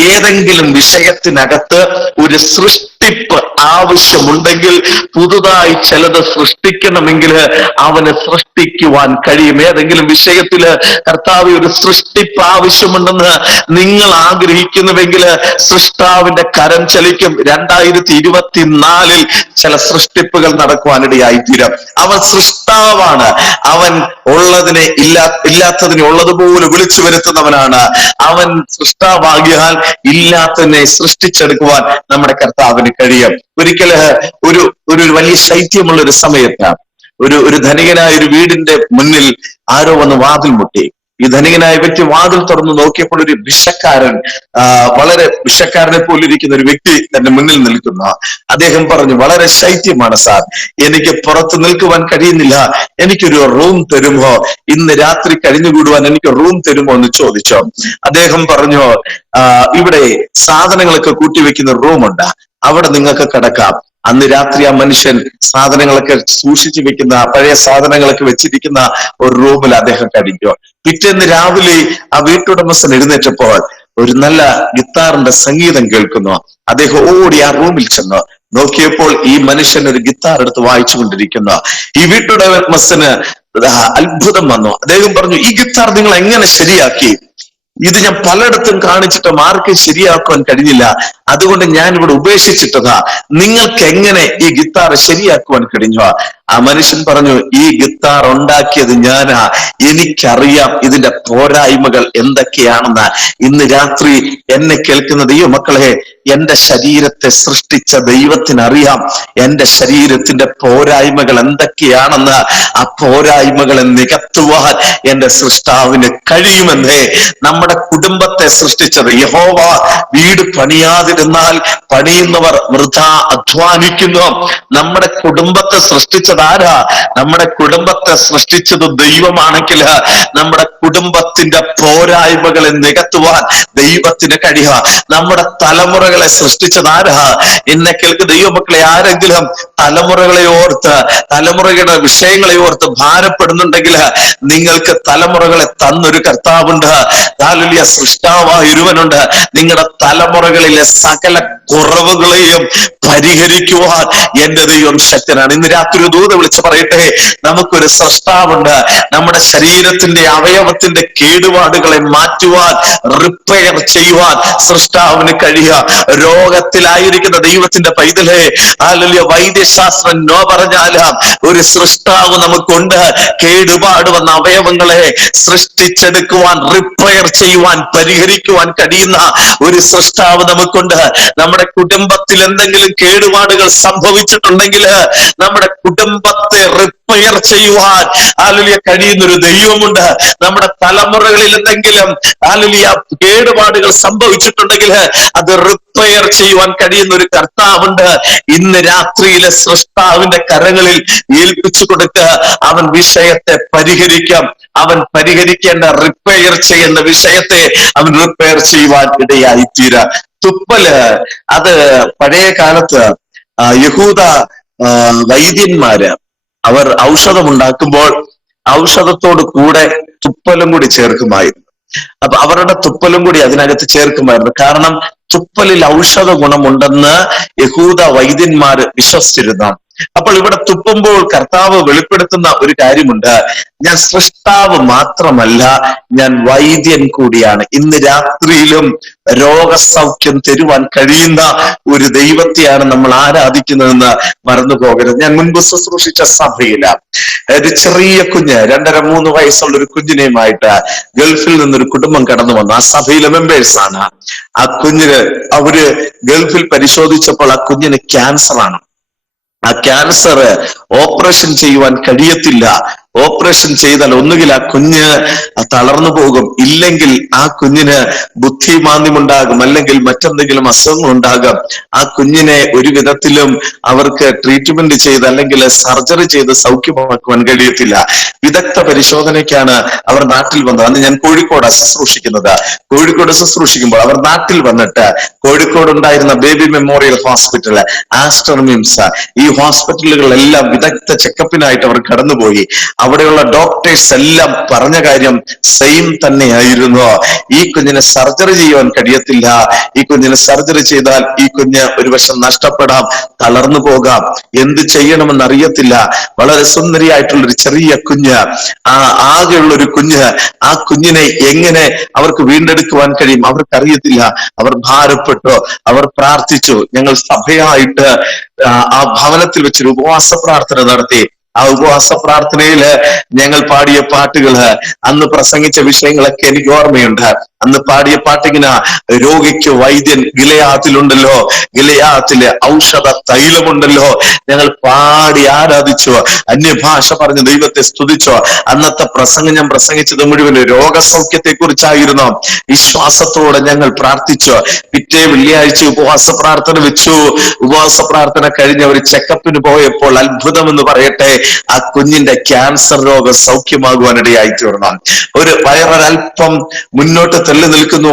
ഏതെങ്കിലും വിഷയത്തിനകത്ത് ഒരു സൃഷ്ടിപ്പ് ആവശ്യമുണ്ടെങ്കിൽ, പുതുതായി ചിലത് സൃഷ്ടിക്കണമെങ്കിൽ അവന് സൃഷ്ടിക്കുവാൻ കഴിയും. ഏതെങ്കിലും വിഷയത്തില് കർത്താവ് ഒരു സൃഷ്ടിപ്പ് ആവശ്യമുണ്ടെന്ന് നിങ്ങൾ ആഗ്രഹിക്കുന്നുവെങ്കിൽ സൃഷ്ടാവിന്റെ കരം ചലിക്കും. 2024 ചില സൃഷ്ടിപ്പുകൾ നടക്കുവാനിടയായിത്തീരും. അവൻ സൃഷ്ടാവാണ്. അവൻ ഉള്ളതിനെ ഇല്ലാത്തതിനെ ഉള്ളതുപോലെ വിളിച്ചു വരുത്തുന്നവനാണ്. അവൻ സൃഷ്ടാവാകിയാൽ ഇല്ലാത്തതിനെ സൃഷ്ടിച്ചെടുക്കുവാൻ നമ്മുടെ കർത്താവിന് കഴിയും. ഒരിക്കല് ഒരു വലിയ ശൈത്യമുള്ള ഒരു സമയത്ത് ഒരു ധനികനായ ഒരു വീടിന്റെ മുന്നിൽ ആരോ വന്ന് വാതിൽ മുട്ടി. ഈ ധനികനായ വ്യക്തി വാതിൽ തുറന്ന് നോക്കിയപ്പോൾ ഒരു ഭിക്ഷക്കാരൻ, വളരെ ഭിക്ഷക്കാരനെ പോലെ ഇരിക്കുന്ന ഒരു വ്യക്തി തന്റെ മുന്നിൽ നിൽക്കുന്ന. അദ്ദേഹം പറഞ്ഞു, വളരെ ശൈത്യമാണ് സാർ, എനിക്ക് പുറത്ത് നിൽക്കുവാൻ കഴിയുന്നില്ല, എനിക്കൊരു റൂം തരുമോ? ഇന്ന് രാത്രി കഴിഞ്ഞുകൂടുവാൻ എനിക്ക് റൂം തരുമോ എന്ന് ചോദിച്ചു. അദ്ദേഹം പറഞ്ഞു, ഇവിടെ സാധനങ്ങളൊക്കെ കൂട്ടിവെക്കുന്ന റൂമുണ്ട്, അവിടെ നിങ്ങൾക്ക് കിടക്കാം. അന്ന് രാത്രി ആ മനുഷ്യൻ സാധനങ്ങളൊക്കെ സൂക്ഷിച്ചു വെക്കുന്ന, പഴയ സാധനങ്ങളൊക്കെ വെച്ചിരിക്കുന്ന ഒരു റൂമിൽ അദ്ദേഹം കഴിഞ്ഞു. പിറ്റേന്ന് രാവിലെ ആ വീട്ടുടമസ്ഥൻ എഴുന്നേറ്റപ്പോൾ ഒരു നല്ല ഗിത്താറിന്റെ സംഗീതം കേൾക്കുന്നു. അദ്ദേഹം ഓടി ആ റൂമിൽ ചെന്ന് നോക്കിയപ്പോൾ ഈ മനുഷ്യൻ ഒരു ഗിത്താർ എടുത്ത് വായിച്ചു കൊണ്ടിരിക്കുന്നു. ഈ വീട്ടുടമസ്ഥന് അത്ഭുതം വന്നു. അദ്ദേഹം പറഞ്ഞു, ഈ ഗിത്താർ നിങ്ങൾ എങ്ങനെ ശരിയാക്കി? ഇത് ഞാൻ പലയിടത്തും കാണിച്ചിട്ടും ആർക്കും ശരിയാക്കുവാൻ കഴിഞ്ഞില്ല, അതുകൊണ്ട് ഞാൻ ഇവിടെ ഉപേക്ഷിച്ചിട്ടതാ. നിങ്ങൾക്ക് എങ്ങനെ ഈ ഗിത്താർ ശരിയാക്കുവാൻ കഴിഞ്ഞു? ആ മനുഷ്യൻ പറഞ്ഞു, ഈ ഗിത്താർ ഉണ്ടാക്കിയത് ഞാനാ, എനിക്കറിയാം ഇതിന്റെ പോരായ്മകൾ എന്തൊക്കെയാണെന്ന്. ഇന്ന് രാത്രി എന്നെ കേൾക്കുന്ന ദൈവമക്കളെ, എന്റെ ശരീരത്തെ സൃഷ്ടിച്ച ദൈവത്തിനറിയാം എന്റെ ശരീരത്തിന്റെ പോരായ്മകൾ എന്തൊക്കെയാണെന്ന്. ആ പോരായ്മകളെ നികത്തുവാൻ എന്റെ സൃഷ്ടാവിന് കഴിയുമെന്നേ. നമ്മുടെ കുടുംബത്തെ സൃഷ്ടിച്ചത് യഹോവ. വീട് പണിയാതിരുന്നാൽ പണിയുന്നവർ വൃഥാ അധ്വാനിക്കുന്നു. നമ്മുടെ കുടുംബത്തെ സൃഷ്ടിച്ചത് ആരാ? നമ്മുടെ കുടുംബത്തെ സൃഷ്ടിച്ചത് ദൈവമാണെങ്കിൽ നമ്മുടെ കുടുംബത്തിന്റെ പോരായ്മകളെ നികത്തുവാൻ ദൈവത്തിന് കഴിയുക. നമ്മുടെ തലമുറകളെ സൃഷ്ടിച്ചത് ആരാ? എന്നെ കേൾക്ക് ദൈവമക്കളെ, ആരെങ്കിലും തലമുറകളെ ഓർത്ത്, തലമുറകളുടെ വിഷയങ്ങളെ ഓർത്ത് ഭാരപ്പെടുന്നുണ്ടെങ്കിൽ നിങ്ങൾക്ക് തലമുറകളെ തന്നൊരു കർത്താവുണ്ട്. ഹല്ലേലൂയ. സൃഷ്ടാവായ ഒരുവനുണ്ട്. നിങ്ങളുടെ തലമുറകളിലെ സകല കുറവുകളെയും പരിഹരിക്കുവാൻ എന്റെ ദൈവം ശക്തനാണ്. ഇന്ന് രാത്രി ഒരു ദൂത് വിളിച്ച് പറയട്ടെ, നമുക്കൊരു സൃഷ്ടാവുണ്ട്. നമ്മുടെ ശരീരത്തിന്റെ അവയവത്തിന്റെ കേടുപാടുകളെ മാറ്റുവാൻ, റിപ്പയർ ചെയ്യുവാൻ സൃഷ്ടാവിന് കഴിയുക. രോഗത്തിലായിരിക്കുന്ന ദൈവത്തിന്റെ പൈതലേ, ഹല്ലേലൂയ, വൈദ്യശാസ്ത്രം നോ പറഞ്ഞാലും ഒരു സൃഷ്ടാവ് നമുക്കുണ്ട്. കേടുപാട് വന്ന അവയവങ്ങളെ സൃഷ്ടിച്ചെടുക്കുവാൻ, റിപ്പയർ ചെയ്യുവാൻ, പരിഹരിക്കുവാൻ കഴിയുന്ന ഒരു സൃഷ്ടാവ് നമുക്കുണ്ട്. നമ്മുടെ കുടുംബത്തിൽ എന്തെങ്കിലും കേടുപാടുകൾ സംഭവിച്ചിട്ടുണ്ടെങ്കിൽ നമ്മുടെ കുടുംബത്തെ റിപ്പയർ ചെയ്യുവാൻ ഹല്ലേലൂയ കഴിയുന്ന ഒരു ദൈവമുണ്ട്. നമ്മുടെ തലമുറകളിൽ എന്തെങ്കിലും ഹല്ലേലൂയ കേടുപാടുകൾ സംഭവിച്ചിട്ടുണ്ടെങ്കിൽ അത് റിപ്പയർ ചെയ്യുവാൻ കഴിയുന്ന ഒരു കർത്താവുണ്ട്. ഇന്ന് രാത്രിയിലെ സൃഷ്ടാവിന്റെ കരങ്ങളിൽ ഏൽപ്പിച്ചു കൊടുക്കുക. അവൻ വിഷയത്തെ പരിഹരിക്കാം. അവൻ പരിഹരിക്കേണ്ട, റിപ്പയർ ചെയ്യുന്ന വിഷയത്തെ അവൻ റിപ്പയർ ചെയ്യുവാൻ ഇടയായി തീരാ. തുപ്പല്, അത് പഴയ കാലത്ത് യഹൂദ വൈദ്യന്മാര് അവർ ഔഷധം ഉണ്ടാക്കുമ്പോൾ ഔഷധത്തോട് കൂടെ തുപ്പലും കൂടി ചേർക്കുമായിരുന്നു. അപ്പൊ അവരുടെ തുപ്പലും കൂടി അതിനകത്ത് ചേർക്കുമായിരുന്നു. കാരണം തുപ്പലിൽ ഔഷധ ഗുണമുണ്ടെന്ന് യഹൂദ വൈദ്യന്മാര് വിശ്വസിച്ചിരുന്നു. അപ്പോൾ ഇവിടെ തുപ്പുമ്പോൾ കർത്താവ് വെളിപ്പെടുത്തുന്ന ഒരു കാര്യമുണ്ട്. ഞാൻ സൃഷ്ടാവ് മാത്രമല്ല, ഞാൻ വൈദ്യൻ കൂടിയാണ്. ഇന്ന് രാത്രിയിലും രോഗസൗഖ്യം തരുവാൻ കഴിയുന്ന ഒരു ദൈവത്തെയാണ് നമ്മൾ ആരാധിക്കുന്നതെന്ന് മറന്നു പോകരുത്. ഞാൻ മുൻപ് ശുശ്രൂഷിച്ച സഭയില് ഒരു ചെറിയ കുഞ്ഞ്, 2.5-3 വയസ്സുള്ള ഒരു കുഞ്ഞിനെയുമായിട്ട് ഗൾഫിൽ നിന്നൊരു കുടുംബം കടന്നു വന്നു. ആ സഭയിലെ മെമ്പേഴ്സാണ്. ആ കുഞ്ഞിന് അവര് ഗൾഫിൽ പരിശോധിച്ചപ്പോൾ ആ കുഞ്ഞിന് ക്യാൻസറാണ്. ആ ക്യാൻസർ ഓപ്പറേഷൻ ചെയ്യുവാൻ കഴിയത്തില്ല. ഓപ്പറേഷൻ ചെയ്താൽ ഒന്നുകിൽ ആ കുഞ്ഞ് തളർന്നു പോകും, ഇല്ലെങ്കിൽ ആ കുഞ്ഞിന് ബുദ്ധിമാന്ദ്യമുണ്ടാകും, അല്ലെങ്കിൽ മറ്റെന്തെങ്കിലും അസുഖങ്ങൾ ഉണ്ടാകും. ആ കുഞ്ഞിനെ ഒരു വിധത്തിലും അവർക്ക് ട്രീറ്റ്മെന്റ് ചെയ്ത് അല്ലെങ്കിൽ സർജറി ചെയ്ത് സൗഖ്യമാക്കുവാൻ കഴിയത്തില്ല. വിദഗ്ധ പരിശോധനയ്ക്കാണ് അവർ നാട്ടിൽ വന്നത്. അന്ന് ഞാൻ കോഴിക്കോടാണ് ശുശ്രൂഷിക്കുന്നത്. കോഴിക്കോട് ശുശ്രൂഷിക്കുമ്പോൾ അവർ നാട്ടിൽ വന്നിട്ട് കോഴിക്കോട് ഉണ്ടായിരുന്ന baby memorial hospital, Aster MIMS, ഈ ഹോസ്പിറ്റലുകളെല്ലാം വിദഗ്ധ ചെക്കപ്പിനായിട്ട് അവർ കടന്നുപോയി. അവിടെയുള്ള ഡോക്ടേഴ്സ് എല്ലാം പറഞ്ഞ കാര്യം സെയിം തന്നെയായിരുന്നു. ഈ കുഞ്ഞിനെ സർജറി ചെയ്യുവാൻ കഴിയത്തില്ല. ഈ കുഞ്ഞിനെ സർജറി ചെയ്താൽ ഈ കുഞ്ഞ് ഒരു വശം നഷ്ടപ്പെടാം, തളർന്നു പോകാം, എന്ത് ചെയ്യണമെന്ന് അറിയത്തില്ല. വളരെ സുന്ദരിയായിട്ടുള്ളൊരു ചെറിയ കുഞ്ഞ്, ആകെയുള്ള ഒരു കുഞ്ഞ്. ആ കുഞ്ഞിനെ എങ്ങനെ അവർക്ക് വീണ്ടെടുക്കുവാൻ കഴിയും അവർക്കറിയത്തില്ല. അവർ ഭാരപ്പെട്ടു, അവർ പ്രാർത്ഥിച്ചു. ഞങ്ങൾ സഭയായിട്ട് ആ ഭവനത്തിൽ വെച്ചൊരു ഉപവാസ പ്രാർത്ഥന നടത്തി. ആ ഉപവാസ പ്രാർത്ഥനയില് ഞങ്ങൾ പാടിയ പാട്ടുകള്, അന്ന് പ്രസംഗിച്ച വിഷയങ്ങളൊക്കെ എനിക്ക് ഓർമ്മയുണ്ട്. അന്ന് പാടിയ പാട്ടിങ്ങനെ, രോഗിക്ക് വൈദ്യൻ ഗിലെയാദിലുണ്ടല്ലോ, ഗിലെയാദിലെ ഔഷധ തൈലമുണ്ടല്ലോ. ഞങ്ങൾ പാടി ആരാധിച്ചോ, അന്യഭാഷ പറഞ്ഞ് ദൈവത്തെ സ്തുതിച്ചോ. അന്നത്തെ പ്രസംഗം ഞാൻ പ്രസംഗിച്ചത് മുഴുവൻ രോഗസൗഖ്യത്തെ കുറിച്ചായിരുന്നു. വിശ്വാസത്തോടെ ഞങ്ങൾ പ്രാർത്ഥിച്ചു. പിറ്റേ വെള്ളിയാഴ്ച ഉപവാസ പ്രാർത്ഥന വെച്ചു. ഉപവാസ പ്രാർത്ഥന കഴിഞ്ഞ ഒരു ചെക്കപ്പിന് പോയപ്പോൾ അത്ഭുതം എന്ന് പറയട്ടെ, ആ കുഞ്ഞിന്റെ ക്യാൻസർ രോഗം സൗഖ്യമാകുവാനിടയായി തീർന്നു. ഒരു വയറൊരൽപ്പം മുന്നോട്ട് തള്ളി നിൽക്കുന്നു.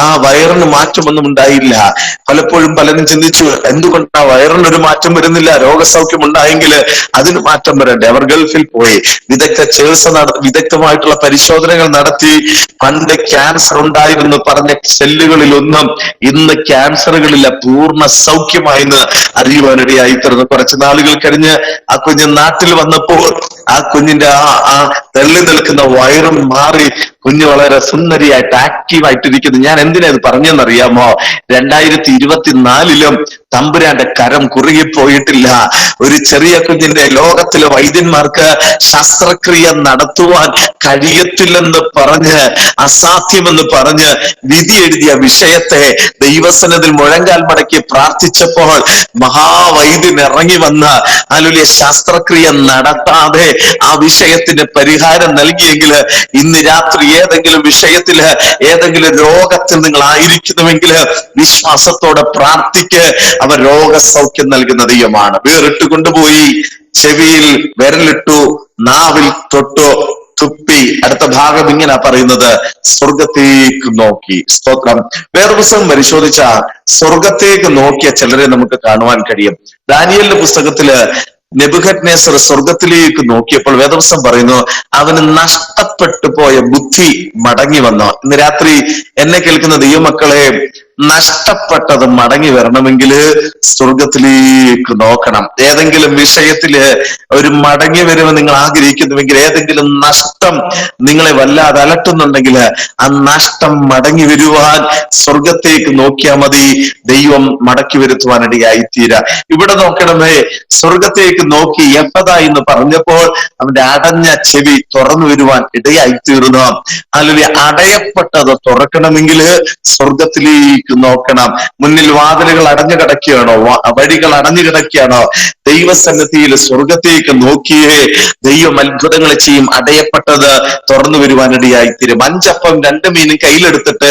ആ വയറിന് മാറ്റമൊന്നും ഉണ്ടായില്ല. പലപ്പോഴും പലരും ചിന്തിച്ചു, എന്തുകൊണ്ടാ വയറിനൊരു മാറ്റം വരുന്നില്ല? രോഗസൗഖ്യം ഉണ്ടായെങ്കിൽ അതിന് മാറ്റം വരണ്ടേ? അവർ ഗൾഫിൽ പോയി വിദഗ്ധമായിട്ടുള്ള പരിശോധനകൾ നടത്തി. പണ്ട് ക്യാൻസർ ഉണ്ടായിരുന്നു പറഞ്ഞ സെല്ലുകളിൽ ഒന്നും ഇന്ന് ക്യാൻസറുകളില്ല, പൂർണ്ണ സൗഖ്യമായെന്ന് അറിയുവാനിടയായി തീർന്നു. കുറച്ച് നാളുകൾ കഴിഞ്ഞ് ആ കുഞ്ഞ് നാട്ടിൽ വന്നപ്പോൾ ആ കുഞ്ഞിന്റെ ആ തെള്ളി നിൽക്കുന്ന വയറും മാറി കുഞ്ഞ് വളരെ സുന്ദരിയായിട്ട് ആക്റ്റീവായിട്ടിരിക്കുന്നു. ഞാൻ എന്തിനാ ഇത് പറഞ്ഞെന്നറിയാമോ? 2024 തമ്പുരാന്റെ കരം കുറുകിപ്പോയിട്ടില്ല. ഒരു ചെറിയ കുഞ്ഞിന്റെ ലോകത്തിലെ വൈദ്യന്മാർക്ക് ശസ്ത്രക്രിയ നടത്തുവാൻ കഴിയത്തില്ലെന്ന് പറഞ്ഞ്, അസാധ്യമെന്ന് പറഞ്ഞ് വിധി എഴുതിയ വിഷയത്തെ ദൈവസന്നിധിയിൽ മുഴങ്കാൽ മടക്കി പ്രാർത്ഥിച്ചപ്പോൾ മഹാവൈദ്യൻ ഇറങ്ങി വന്ന് അതിലെ ശസ്ത്രക്രിയ നടത്താതെ ആ വിഷയത്തിന് പരിഹാരം നൽകിയെങ്കിൽ ഇന്ന് രാത്രി ഏതെങ്കിലും വിഷയത്തില് ഏതെങ്കിലും രോഗത്തിൽ നിങ്ങൾ ആയിരിക്കുന്നുവെങ്കിൽ വിശ്വാസത്തോടെ പ്രാർത്ഥിക്ക്. അവർ രോഗസൗഖ്യം നൽകുന്ന ദൈവമാണ്. വേറിട്ട് കൊണ്ടുപോയി ചെവിയിൽ വിരലിട്ടു, നാവിൽ തൊട്ടു, തുപ്പി. അടുത്ത ഭാഗം ഇങ്ങനെ പറയുന്നത്, സ്വർഗത്തേക്ക് നോക്കി. സ്തോത്രം. വേറെ പുസ്തകം പരിശോധിച്ച സ്വർഗത്തേക്ക് നോക്കിയ ചിലരെ നമുക്ക് കാണുവാൻ കഴിയും. ദാനിയേലിന്റെ പുസ്തകത്തില് നെബൂഖദ്നേസർ സ്വർഗത്തിലേക്ക് നോക്കിയപ്പോൾ വേദപുസ്തകം പറയുന്നു, അവന് നഷ്ടപ്പെട്ടു പോയ ബുദ്ധി മടങ്ങി വന്നു. ഇന്ന് രാത്രി എന്നെ കേൾക്കുന്ന ദൈവമക്കളെ, നഷ്ടപ്പെട്ടത് മടങ്ങി വരണമെങ്കിൽ സ്വർഗത്തിലേക്ക് നോക്കണം. ഏതെങ്കിലും വിഷയത്തില് ഒരു മടങ്ങി വരുമെന്ന് നിങ്ങൾ ആഗ്രഹിക്കുന്നുവെങ്കിൽ, ഏതെങ്കിലും നഷ്ടം നിങ്ങളെ വല്ലാതെ അലട്ടുന്നുണ്ടെങ്കിൽ ആ നഷ്ടം മടങ്ങി വരുവാൻ സ്വർഗത്തേക്ക് നോക്കിയാൽ മതി. ദൈവം മടക്കി വരുത്തുവാനിടയായി തീരാ. ഇവിടെ നോക്കണമേ, സ്വർഗത്തേക്ക് നോക്കി എപ്പതാ എന്ന് പറഞ്ഞപ്പോൾ അവന്റെ അടഞ്ഞ ചെവി തുറന്നു വരുവാൻ ഇടയായി തീർന്നു. അല്ലെങ്കിൽ അടയപ്പെട്ടത് തുറക്കണമെങ്കിൽ സ്വർഗത്തിലേക്ക് നോക്കണം. മുന്നിൽ വാതിലുകൾ അടഞ്ഞു കിടക്കുകയാണോ? വഴികൾ അടഞ്ഞു കിടക്കുകയാണോ? ദൈവസന്നിധിയിൽ സ്വർഗത്തേക്ക് നോക്കിയേ ദൈവം അത്ഭുതങ്ങൾ ചെയ്യും. അടയപ്പെട്ടത് തുറന്നു വരുവാനിടയായി തീരും. 5 അപ്പം 2 മീനും കയ്യിലെടുത്തിട്ട്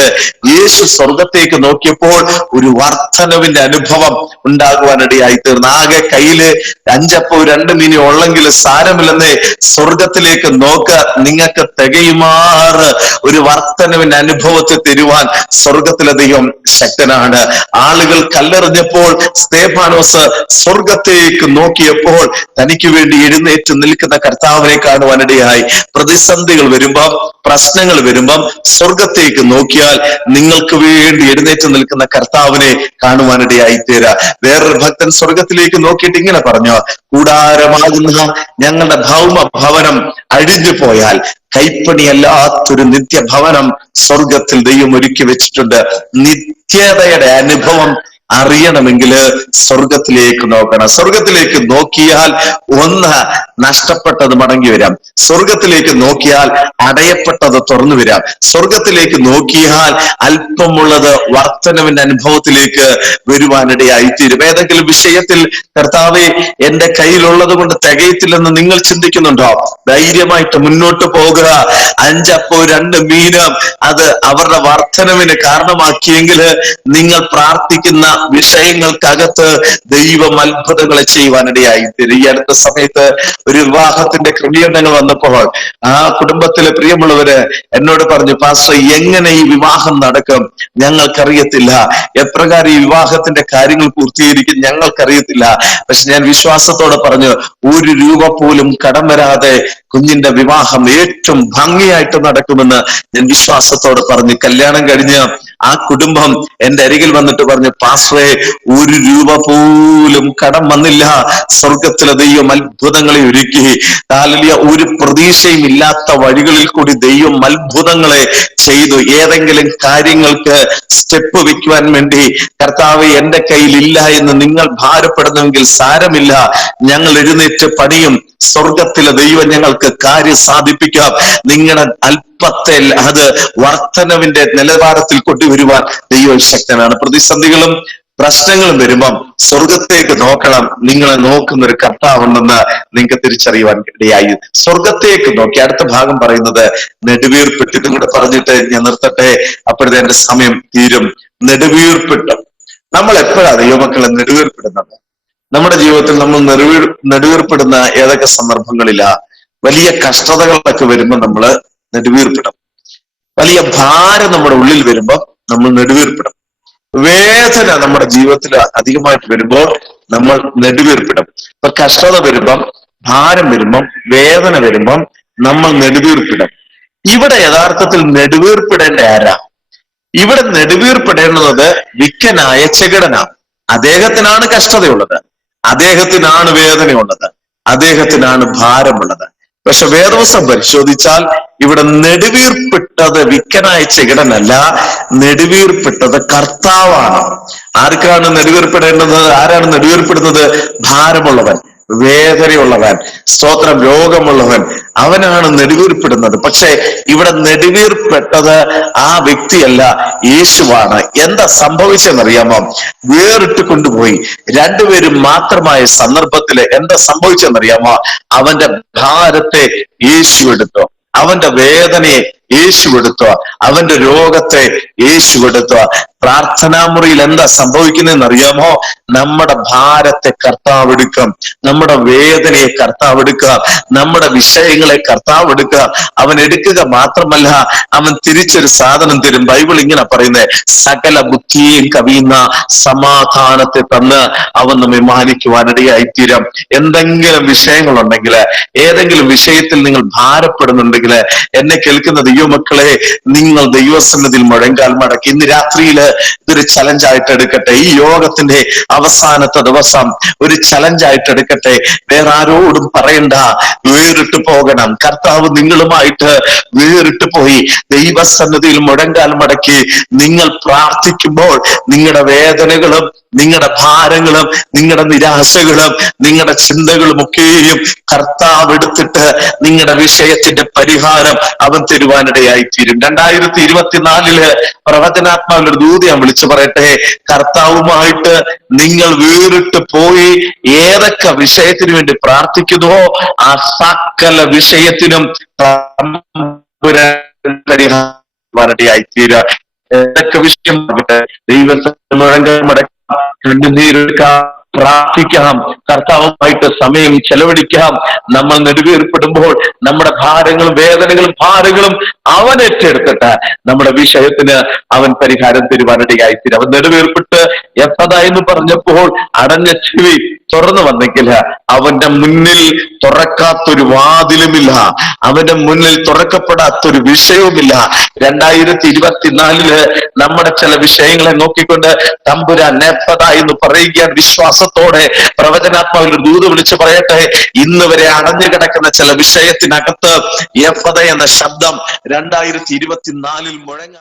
യേശു സ്വർഗത്തേക്ക് നോക്കിയപ്പോൾ ഒരു വർധനവിന്റെ അനുഭവം ഉണ്ടാകുവാനിടയായി തീർന്നു. ആകെ കയ്യില് 5 അപ്പവും 2 മീനും ഉള്ളെങ്കിൽ സാരമില്ലെന്നേ, സ്വർഗത്തിലേക്ക് നോക്ക, നിങ്ങൾക്ക് തികയുമാറ് ഒരു വർധനവിന്റെ അനുഭവത്തെ തരുവാൻ സ്വർഗത്തിലെ ദൈവം ശക്തനാണ്. ആളുകൾ കല്ലെറിഞ്ഞപ്പോൾ സ്തേഫാനോസ് സ്വർഗത്തേക്ക് നോക്കിയപ്പോൾ തനിക്ക് വേണ്ടി എഴുന്നേറ്റ് നിൽക്കുന്ന കർത്താവിനെ കാണുവാനിടയായി. പ്രതിസന്ധികൾ വരുമ്പം, പ്രശ്നങ്ങൾ വരുമ്പം സ്വർഗത്തേക്ക് നോക്കിയാൽ നിങ്ങൾക്ക് വേണ്ടി എഴുന്നേറ്റ് നിൽക്കുന്ന കർത്താവിനെ കാണുവാനിടയായി തീരാ. വേറൊരു ഭക്തൻ സ്വർഗത്തിലേക്ക് നോക്കിയിട്ട് ഇങ്ങനെ പറഞ്ഞു, കൂടാരമാകുന്ന ഞങ്ങളുടെ ഭൗമ ഭവനം അഴിഞ്ഞു പോയാൽ കൈപ്പണിയല്ലാത്തൊരു നിത്യഭവനം സ്വർഗത്തിൽ ദൈവം ഒരുക്കി വെച്ചിട്ടുണ്ട്. നിത്യതയുടെ അനുഭവം അറിയണമെങ്കിൽ സ്വർഗത്തിലേക്ക് നോക്കണം. സ്വർഗത്തിലേക്ക് നോക്കിയാൽ ഒന്ന്, നഷ്ടപ്പെട്ടത് മടങ്ങി വരാം. സ്വർഗത്തിലേക്ക് നോക്കിയാൽ അടയപ്പെട്ടത് തുറന്നു വരാം. സ്വർഗത്തിലേക്ക് നോക്കിയാൽ അല്പമുള്ളത് വർധനവിന്റെ അനുഭവത്തിലേക്ക് വരുവാനിടയായി തീരും. ഏതെങ്കിലും വിഷയത്തിൽ കർത്താവേ എന്റെ കയ്യിലുള്ളത് കൊണ്ട് തികയത്തില്ലെന്ന് നിങ്ങൾ ചിന്തിക്കുന്നുണ്ടോ? ധൈര്യമായിട്ട് മുന്നോട്ട് പോകുക. 5 അപ്പവും 2 മീനും അത് അവരുടെ വർധനവിന് കാരണമാക്കിയെങ്കിൽ നിങ്ങൾ പ്രാർത്ഥിക്കുന്ന വിഷയങ്ങൾക്കകത്ത് ദൈവം അത്ഭുതങ്ങളെ ചെയ്യുവാനിടയായി തീരും. ഈ അടുത്ത സമയത്ത് ഒരു വിവാഹത്തിന്റെ ക്രമീകരണങ്ങൾ വന്നപ്പോൾ ആ കുടുംബത്തിലെ പ്രിയമുള്ളവര് എന്നോട് പറഞ്ഞു, പാസ്റ്റർ എങ്ങനെ ഈ വിവാഹം നടക്കും? ഞങ്ങൾക്കറിയത്തില്ല. എപ്രകാരം ഈ വിവാഹത്തിന്റെ കാര്യങ്ങൾ പൂർത്തീകരിക്കും ഞങ്ങൾക്കറിയത്തില്ല. പക്ഷെ ഞാൻ വിശ്വാസത്തോടെ പറഞ്ഞു, 1 രൂപ പോലും കടം വരാതെ കുഞ്ഞിന്റെ വിവാഹം ഏറ്റവും ഭംഗിയായിട്ട് നടക്കുമെന്ന് ഞാൻ വിശ്വാസത്തോടെ പറഞ്ഞു. കല്യാണം കഴിഞ്ഞ് ആ കുടുംബം എന്റെ അരികിൽ വന്നിട്ട് പറഞ്ഞു, പാസ്റ്ററെ 1 രൂപ പോലും കടം വന്നില്ല. സ്വർഗത്തിലെ ദൈവം അത്ഭുതങ്ങളെ ഒരുക്കി. ഹല്ലേലൂയ. ഒരു പ്രതീക്ഷയും ഇല്ലാത്ത വഴികളിൽ കൂടി ദൈവം അത്ഭുതങ്ങളെ ചെയ്തു. ഏതെങ്കിലും കാര്യങ്ങൾക്ക് സ്റ്റെപ്പ് വെക്കുവാൻ വേണ്ടി കർത്താവ് എന്റെ കയ്യിൽ ഇല്ല എന്ന് നിങ്ങൾ ഭാരപ്പെടുന്നുവെങ്കിൽ സാരമില്ല, ഞങ്ങൾ എഴുന്നേറ്റ് പണിയും. സ്വർഗത്തിലെ ദൈവം ഞങ്ങൾക്ക് കാര്യം സാധിപ്പിക്കാം. നിങ്ങളുടെ അല്പത്തെ അത് വർധനവിന്റെ നിലവാരത്തിൽ കൊണ്ടുവരുവാൻ ദൈവം ശക്തനാണ്. പ്രതിസന്ധികളും പ്രശ്നങ്ങളും വരുമ്പം സ്വർഗത്തേക്ക് നോക്കണം. നിങ്ങളെ നോക്കുന്ന ഒരു കർത്താവുണ്ടെന്ന് നിങ്ങൾക്ക് തിരിച്ചറിയുവാൻ ഇടയായി. സ്വർഗത്തേക്ക് നോക്കി. അടുത്ത ഭാഗം പറയുന്നത് നെടുവീർപ്പിട്ട്. ഇതും കൂടെ പറഞ്ഞിട്ട് ഞാൻ നിർത്തട്ടെ, അപ്പോഴത്തെ എന്റെ സമയം തീരും. നെടുവീർപ്പിട്ട്. നമ്മൾ എപ്പോഴാണ് ദൈവമക്കളെ നെടുവീർപ്പിടുന്നത്? നമ്മുടെ ജീവിതത്തിൽ നമ്മൾ നെടുവീർപ്പിടുന്ന ഏതൊക്കെ സന്ദർഭങ്ങളിലാ? വലിയ കഷ്ടതകളൊക്കെ വരുമ്പോൾ നമ്മൾ നെടുവീർപ്പിടും. വലിയ ഭാരം നമ്മുടെ ഉള്ളിൽ വരുമ്പോൾ നമ്മൾ നെടുവീർപ്പിടും. വേദന നമ്മുടെ ജീവിതത്തിൽ അധികമായിട്ട് വരുമ്പോൾ നമ്മൾ നെടുവീർപ്പിടും. ഇപ്പൊ കഷ്ടത വരുമ്പം, ഭാരം വരുമ്പം, വേദന വരുമ്പം നമ്മൾ നെടുവീർപ്പിടും. ഇവിടെ യഥാർത്ഥത്തിൽ നെടുവീർപ്പിടേണ്ട ആരാ? ഇവിടെ നെടുവീർപ്പിടേണ്ടുന്നത് വിക്കനായ ചെകിടനാണ്. അദ്ദേഹത്തിനാണ് കഷ്ടതയുള്ളത്, അദ്ദേഹത്തിനാണ് വേദനയുള്ളത്, അദ്ദേഹത്തിനാണ് ഭാരമുള്ളത്. പക്ഷെ വേദവസ്തം പരിശോധിച്ചാൽ ഇവിടെ നെടുവീർപ്പിട്ടത് വിക്കനായ ചെകിടനല്ല, നെടുവീർപ്പിട്ടത് കർത്താവാണ്. ആർക്കാണ് നെടുവീർപ്പിടേണ്ടത്? ആരാണ് നെടുവീർപ്പിടുന്നത്? ഭാരമുള്ളവൻ, വേദനയുള്ളവൻ, സ്തോത്രം, രോഗമുള്ളവൻ, അവനാണ് നെടുവീർപ്പിടുന്നത്. പക്ഷെ ഇവിടെ നെടുവീർപ്പെട്ടത് ആ വ്യക്തിയല്ല, യേശുവാണ്. എന്താ സംഭവിച്ചെന്നറിയാമോ? വേറിട്ട് കൊണ്ടുപോയി രണ്ടുപേരും മാത്രമായ സന്ദർഭത്തില് എന്താ സംഭവിച്ചെന്നറിയാമോ? അവന്റെ ഭാരത്തെ യേശു എടുത്തു, അവന്റെ വേദനയെ യേശു എടുത്തു, അവന്റെ രോഗത്തെ യേശു എടുത്തു. പ്രാർത്ഥനാ മുറിയിൽ എന്താ സംഭവിക്കുന്നതെന്ന് അറിയാമോ? നമ്മുടെ ഭാരത്തെ കർത്താവ് എടുക്കാം, നമ്മുടെ വേദനയെ കർത്താവ് എടുക്കുക, നമ്മുടെ വിഷയങ്ങളെ കർത്താവ് എടുക്കുക. അവൻ എടുക്കുക മാത്രമല്ല, അവൻ തിരിച്ചൊരു സാധനം തരും. ബൈബിൾ ഇങ്ങനെ പറയുന്നത്, സകല ബുദ്ധിയും കവിയുന്ന സമാധാനത്തെ തന്ന് അവൻ നമ്മെ മാനിക്കുവാനിടയായിത്തീരും. എന്തെങ്കിലും വിഷയങ്ങളുണ്ടെങ്കിൽ, ഏതെങ്കിലും വിഷയത്തിൽ നിങ്ങൾ ഭാരപ്പെടുന്നുണ്ടെങ്കിൽ, എന്നെ കേൾക്കുന്ന ദൈവമക്കളെ, നിങ്ങൾ ദൈവസന്നിധിയിൽ മുഴങ്കാൽ മടക്കി ഇന്ന് രാത്രിയില് ഇതൊരു ചലഞ്ചായിട്ട് എടുക്കട്ടെ. ഈ യോഗത്തിന്റെ അവസാനത്തെ ദിവസം ഒരു ചലഞ്ചായിട്ട് എടുക്കട്ടെ. വേറെ ആരോടും പറയണ്ട, വേറിട്ട് പോകണം. കർത്താവ് നിങ്ങളുമായിട്ട് വേറിട്ട് പോയി ദൈവസന്നിധിയിൽ മുഴങ്കാൽ മടക്കി നിങ്ങൾ പ്രാർത്ഥിക്കുമ്പോൾ നിങ്ങളുടെ വേദനകളും നിങ്ങളുടെ ഭാരങ്ങളും നിങ്ങളുടെ നിരാശകളും നിങ്ങളുടെ ചിന്തകളും ഒക്കെയും കർത്താവ് എടുത്തിട്ട് നിങ്ങളുടെ വിഷയത്തിന്റെ പരിഹാരം അവൻ തരുവാനിടയായിത്തീരും. 2024 പ്രവചനാത്മാവിന്റെ ദൂത് ഞാൻ വിളിച്ചു പറയട്ടെ, കർത്താവുമായിട്ട് നിങ്ങൾ വേറിട്ട് പോയി ഏതൊക്കെ വിഷയത്തിന് വേണ്ടി പ്രാർത്ഥിക്കുന്നുവോ ആ സകല വിഷയത്തിനും പരിഹാരമായിത്തീരുക. ഏതൊക്കെ വിഷയം ദൈവത്തിന് മുഴങ്കാൽ മടക്കാം, കണ്ണുനീരെടുക്കാം, പ്രാർത്ഥിക്കാം, കർത്താവുമായിട്ട് സമയം ചെലവഴിക്കാം. നമ്മൾ നെടുവീർപ്പെടുമ്പോൾ നമ്മുടെ ഭാരങ്ങളും വേദനകളും ഭാരങ്ങളും അവൻ ഏറ്റെടുത്തിട്ട് നമ്മുടെ വിഷയത്തിന് അവൻ പരിഹാരം തരുവാനിടയായിത്തീരും. അവൻ നെടുവീർപ്പിട്ട് എപ്പതാ എന്ന് പറഞ്ഞപ്പോൾ അടഞ്ഞ ചെവി തുറന്നു വന്നെങ്കിൽ അവന്റെ മുന്നിൽ തുറക്കാത്തൊരു വാതിലുമില്ല, അവന്റെ മുന്നിൽ തുറക്കപ്പെടാത്തൊരു വിഷയവുമില്ല. 2024 നമ്മുടെ ചില വിഷയങ്ങളെ നോക്കിക്കൊണ്ട് തമ്പുരാൻ എപ്പതാ എന്ന് പറയുക വിശ്വാസത്തോടെ പ്രവചനാത്മാവിൽ ദൂത് വിളിച്ചു പറയട്ടെ, ഇന്ന് വരെ അടഞ്ഞു കിടക്കുന്ന ചില വിഷയത്തിനകത്ത് എഫദ എന്ന ശബ്ദം 2024 മുഴങ്ങ